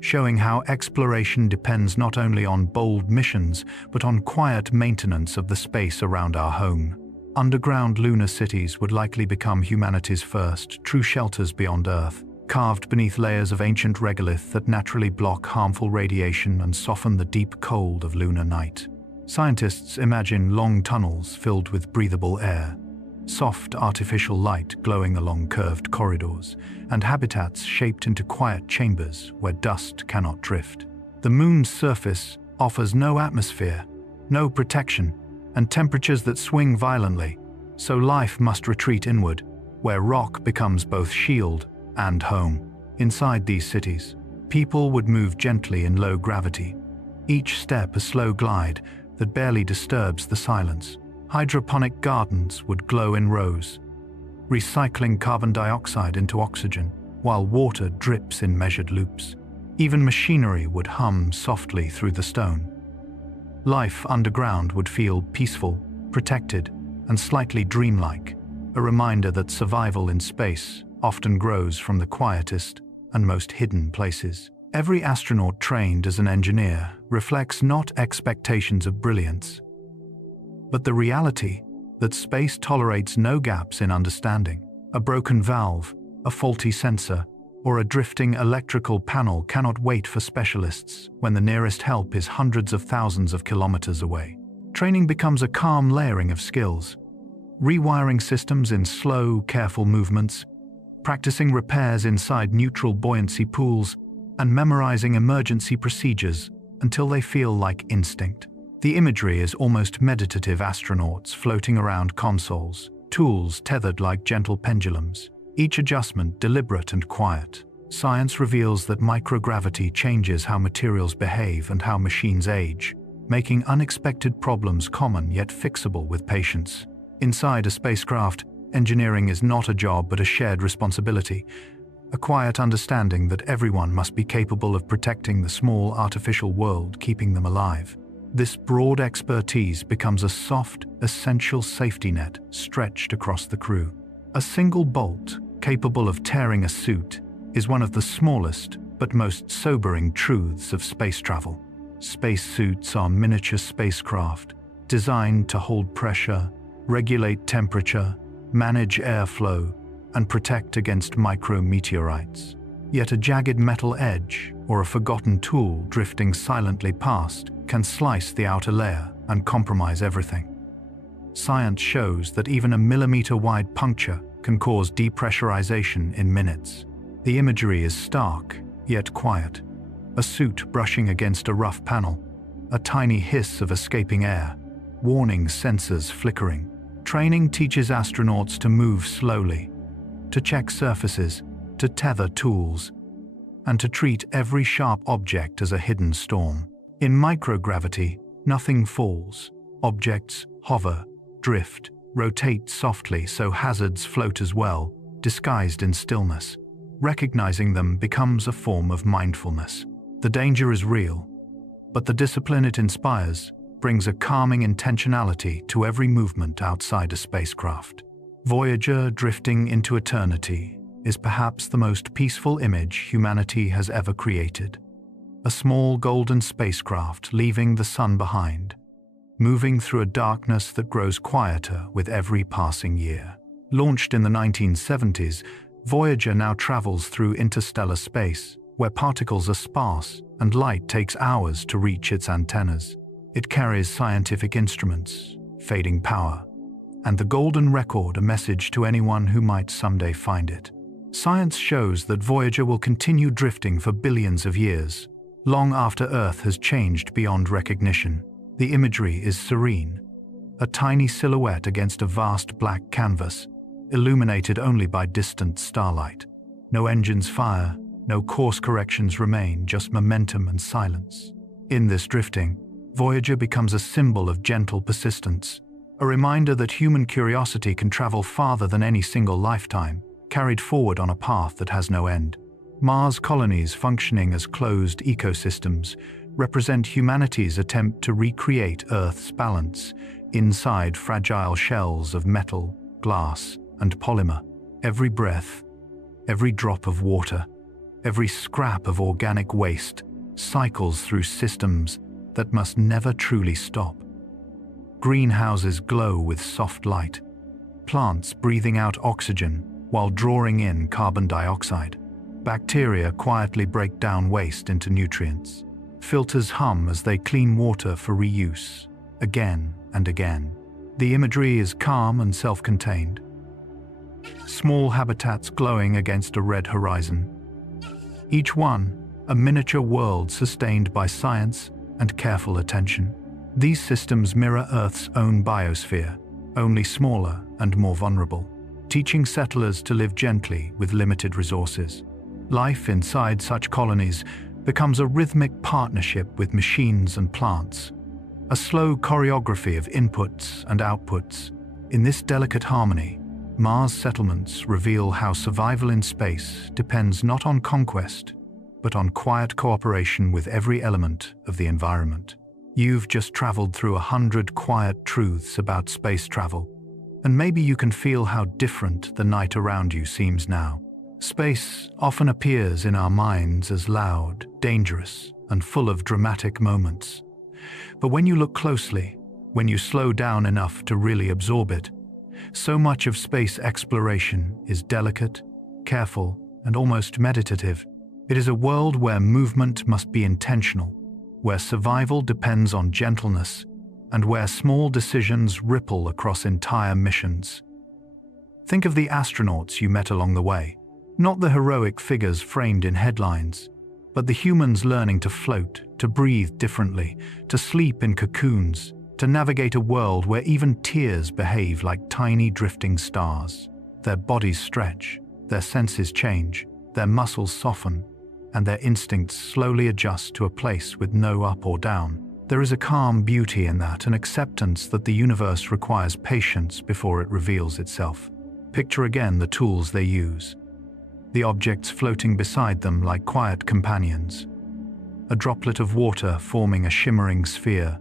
showing how exploration depends not only on bold missions, but on quiet maintenance of the space around our home. Underground lunar cities would likely become humanity's first true shelters beyond Earth, carved beneath layers of ancient regolith that naturally block harmful radiation and soften the deep cold of lunar night. Scientists imagine long tunnels filled with breathable air, soft artificial light glowing along curved corridors, and habitats shaped into quiet chambers where dust cannot drift. The moon's surface offers no atmosphere, no protection, and temperatures that swing violently, so life must retreat inward, where rock becomes both shield and home. Inside these cities, people would move gently in low gravity, each step a slow glide that barely disturbs the silence. Hydroponic gardens would glow in rows, recycling carbon dioxide into oxygen, while water drips in measured loops. Even machinery would hum softly through the stone. Life underground would feel peaceful, protected, and slightly dreamlike, a reminder that survival in space often grows from the quietest and most hidden places. Every astronaut trained as an engineer reflects not expectations of brilliance, but the reality that space tolerates no gaps in understanding. A broken valve, a faulty sensor, or a drifting electrical panel cannot wait for specialists when the nearest help is hundreds of thousands of kilometers away. Training becomes a calm layering of skills, rewiring systems in slow, careful movements, practicing repairs inside neutral buoyancy pools, and memorizing emergency procedures until they feel like instinct. The imagery is almost meditative: astronauts floating around consoles, tools tethered like gentle pendulums, each adjustment deliberate and quiet. Science reveals that microgravity changes how materials behave and how machines age, making unexpected problems common yet fixable with patience. Inside a spacecraft, engineering is not a job but a shared responsibility, a quiet understanding that everyone must be capable of protecting the small artificial world keeping them alive. This broad expertise becomes a soft, essential safety net stretched across the crew. A single bolt, capable of tearing a suit, is one of the smallest but most sobering truths of space travel. Spacesuits are miniature spacecraft, designed to hold pressure, regulate temperature, manage airflow, and protect against micrometeorites. Yet a jagged metal edge or a forgotten tool drifting silently past can slice the outer layer and compromise everything. Science shows that even a millimeter-wide puncture can cause depressurization in minutes. The imagery is stark, yet quiet. A suit brushing against a rough panel, a tiny hiss of escaping air, warning sensors flickering. Training teaches astronauts to move slowly, to check surfaces, to tether tools, and to treat every sharp object as a hidden storm. In microgravity, nothing falls. Objects hover, drift, rotate softly so hazards float as well, disguised in stillness. Recognizing them becomes a form of mindfulness. The danger is real, but the discipline it inspires brings a calming intentionality to every movement outside a spacecraft. Voyager drifting into eternity is perhaps the most peaceful image humanity has ever created. A small golden spacecraft leaving the sun behind, moving through a darkness that grows quieter with every passing year. Launched in the 1970s, Voyager now travels through interstellar space, where particles are sparse and light takes hours to reach its antennas. It carries scientific instruments, fading power, and the golden record, a message to anyone who might someday find it. Science shows that Voyager will continue drifting for billions of years, long after Earth has changed beyond recognition. The imagery is serene, a tiny silhouette against a vast black canvas, illuminated only by distant starlight. No engines fire, no course corrections remain, just momentum and silence. In this drifting, Voyager becomes a symbol of gentle persistence, a reminder that human curiosity can travel farther than any single lifetime, carried forward on a path that has no end. Mars colonies functioning as closed ecosystems represent humanity's attempt to recreate Earth's balance inside fragile shells of metal, glass, and polymer. Every breath, every drop of water, every scrap of organic waste cycles through systems that must never truly stop. Greenhouses glow with soft light, plants breathing out oxygen while drawing in carbon dioxide. Bacteria quietly break down waste into nutrients. Filters hum as they clean water for reuse, again and again. The imagery is calm and self-contained. Small habitats glowing against a red horizon. Each one, a miniature world sustained by science and careful attention. These systems mirror Earth's own biosphere, only smaller and more vulnerable, teaching settlers to live gently with limited resources. Life inside such colonies becomes a rhythmic partnership with machines and plants, a slow choreography of inputs and outputs. In this delicate harmony, Mars settlements reveal how survival in space depends not on conquest, but on quiet cooperation with every element of the environment. You've just traveled through 100 quiet truths about space travel, and maybe you can feel how different the night around you seems now. Space often appears in our minds as loud, dangerous, and full of dramatic moments. But when you look closely, when you slow down enough to really absorb it, so much of space exploration is delicate, careful, and almost meditative. It is a world where movement must be intentional, where survival depends on gentleness, and where small decisions ripple across entire missions. Think of the astronauts you met along the way, not the heroic figures framed in headlines, But the humans learning to float, to breathe differently, to sleep in cocoons, to navigate a world where even tears behave like tiny drifting stars. Their bodies stretch, their senses change, their muscles soften, and their instincts slowly adjust to a place with no up or down. There is a calm beauty in that, an acceptance that the universe requires patience before it reveals itself. Picture again the tools they use. The objects floating beside them like quiet companions. A droplet of water forming a shimmering sphere.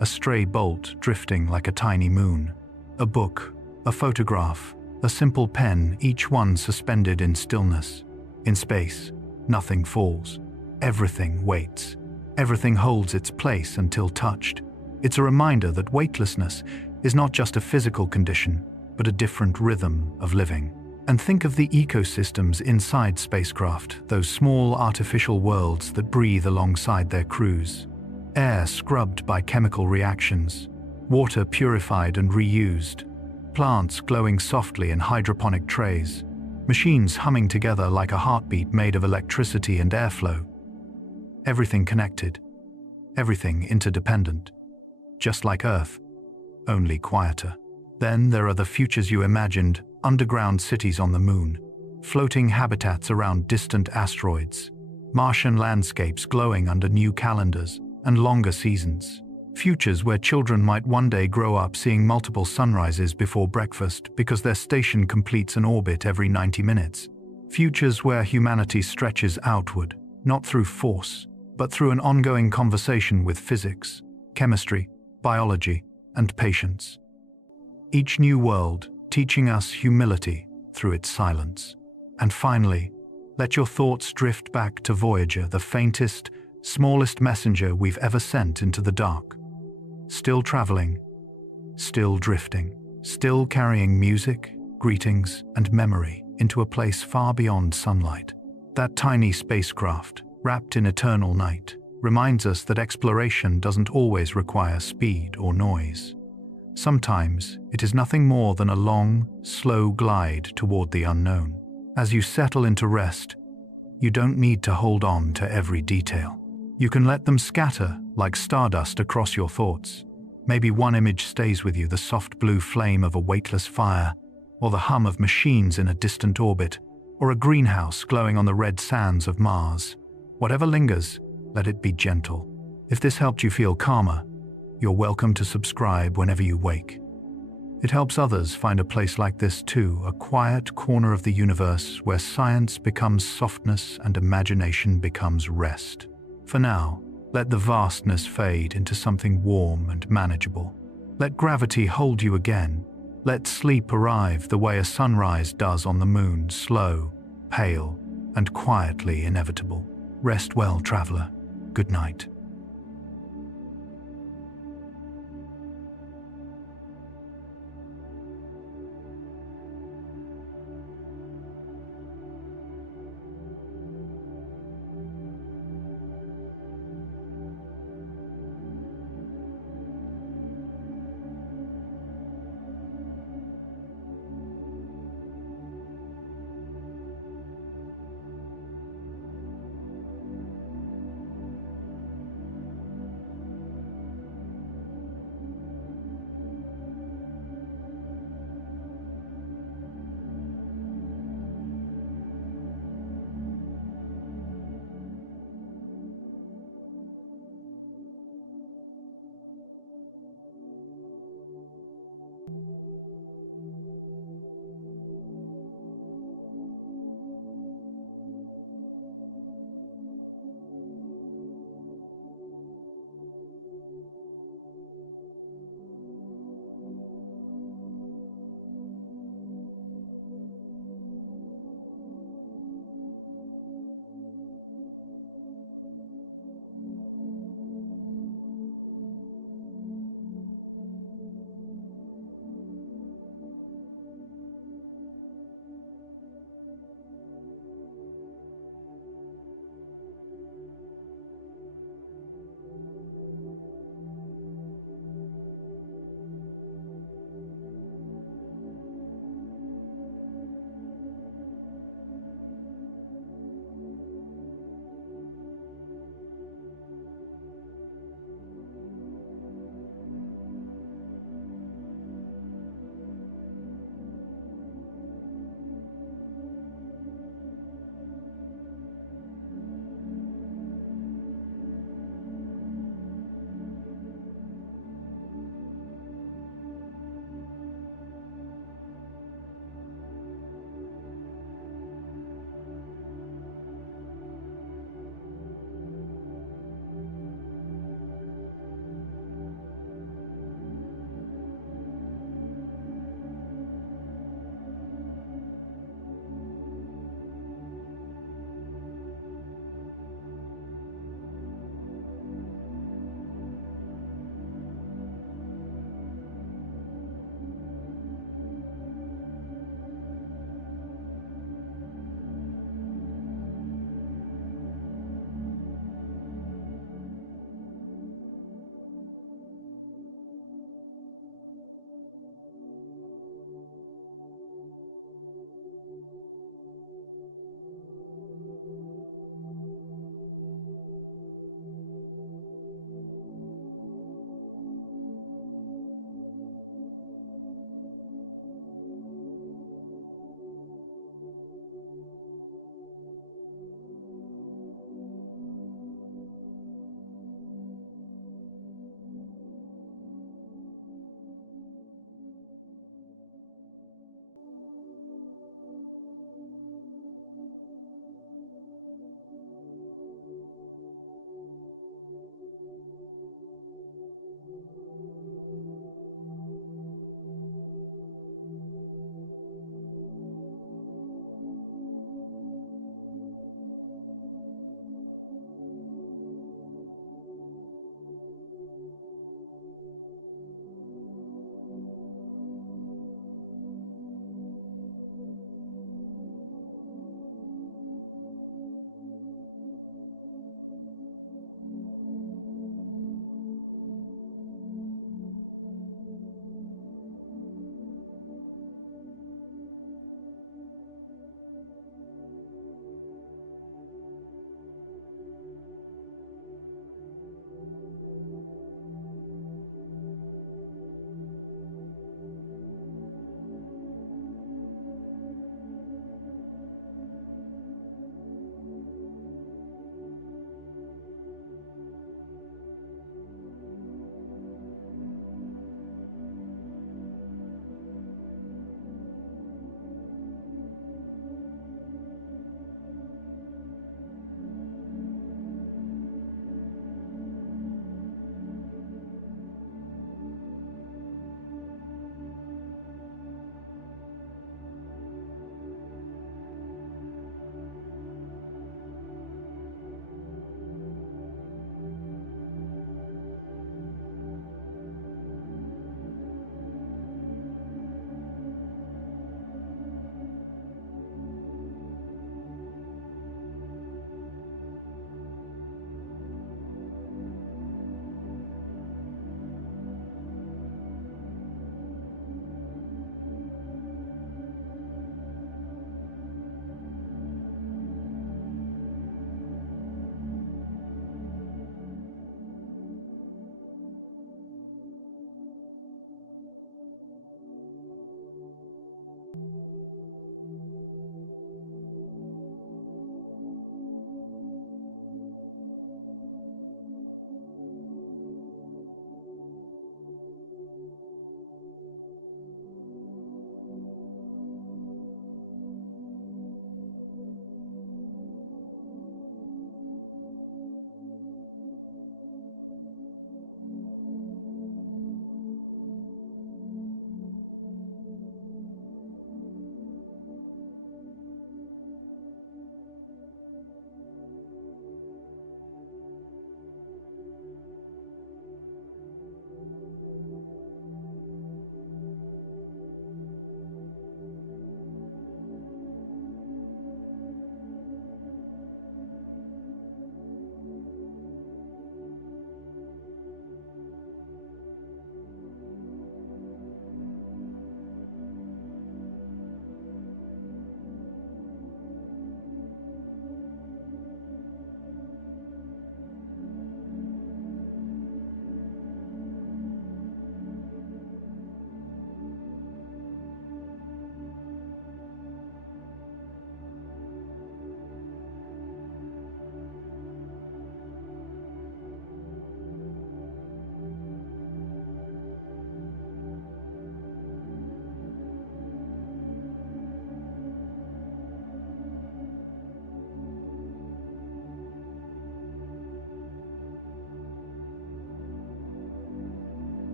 A stray bolt drifting like a tiny moon. A book, a photograph, a simple pen, each one suspended in stillness. In space, nothing falls. Everything waits. Everything holds its place until touched. It's a reminder that weightlessness is not just a physical condition, but a different rhythm of living. And think of the ecosystems inside spacecraft, those small artificial worlds that breathe alongside their crews. Air scrubbed by chemical reactions, water purified and reused, plants glowing softly in hydroponic trays, machines humming together like a heartbeat made of electricity and airflow. Everything connected, everything interdependent, just like Earth, only quieter. Then there are the futures you imagined, underground cities on the moon, floating habitats around distant asteroids, Martian landscapes glowing under new calendars and longer seasons. Futures where children might one day grow up seeing multiple sunrises before breakfast because their station completes an orbit every 90 minutes. Futures where humanity stretches outward, not through force, but through an ongoing conversation with physics, chemistry, biology, and patience. Each new world teaching us humility through its silence. And finally, let your thoughts drift back to Voyager, the faintest, smallest messenger we've ever sent into the dark. Still traveling, still drifting, still carrying music, greetings, and memory into a place far beyond sunlight. That tiny spacecraft, wrapped in eternal night, reminds us that exploration doesn't always require speed or noise. Sometimes it is nothing more than a long, slow glide toward the unknown. As you settle into rest, you don't need to hold on to every detail. You can let them scatter like stardust across your thoughts. Maybe one image stays with you, the soft blue flame of a weightless fire, or the hum of machines in a distant orbit, or a greenhouse glowing on the red sands of Mars. Whatever lingers, let it be gentle. If this helped you feel calmer, you're welcome to subscribe whenever you wake. It helps others find a place like this too, a quiet corner of the universe where science becomes softness and imagination becomes rest. For now, let the vastness fade into something warm and manageable. Let gravity hold you again. Let sleep arrive the way a sunrise does on the moon, slow, pale, and quietly inevitable. Rest well, traveler. Good night.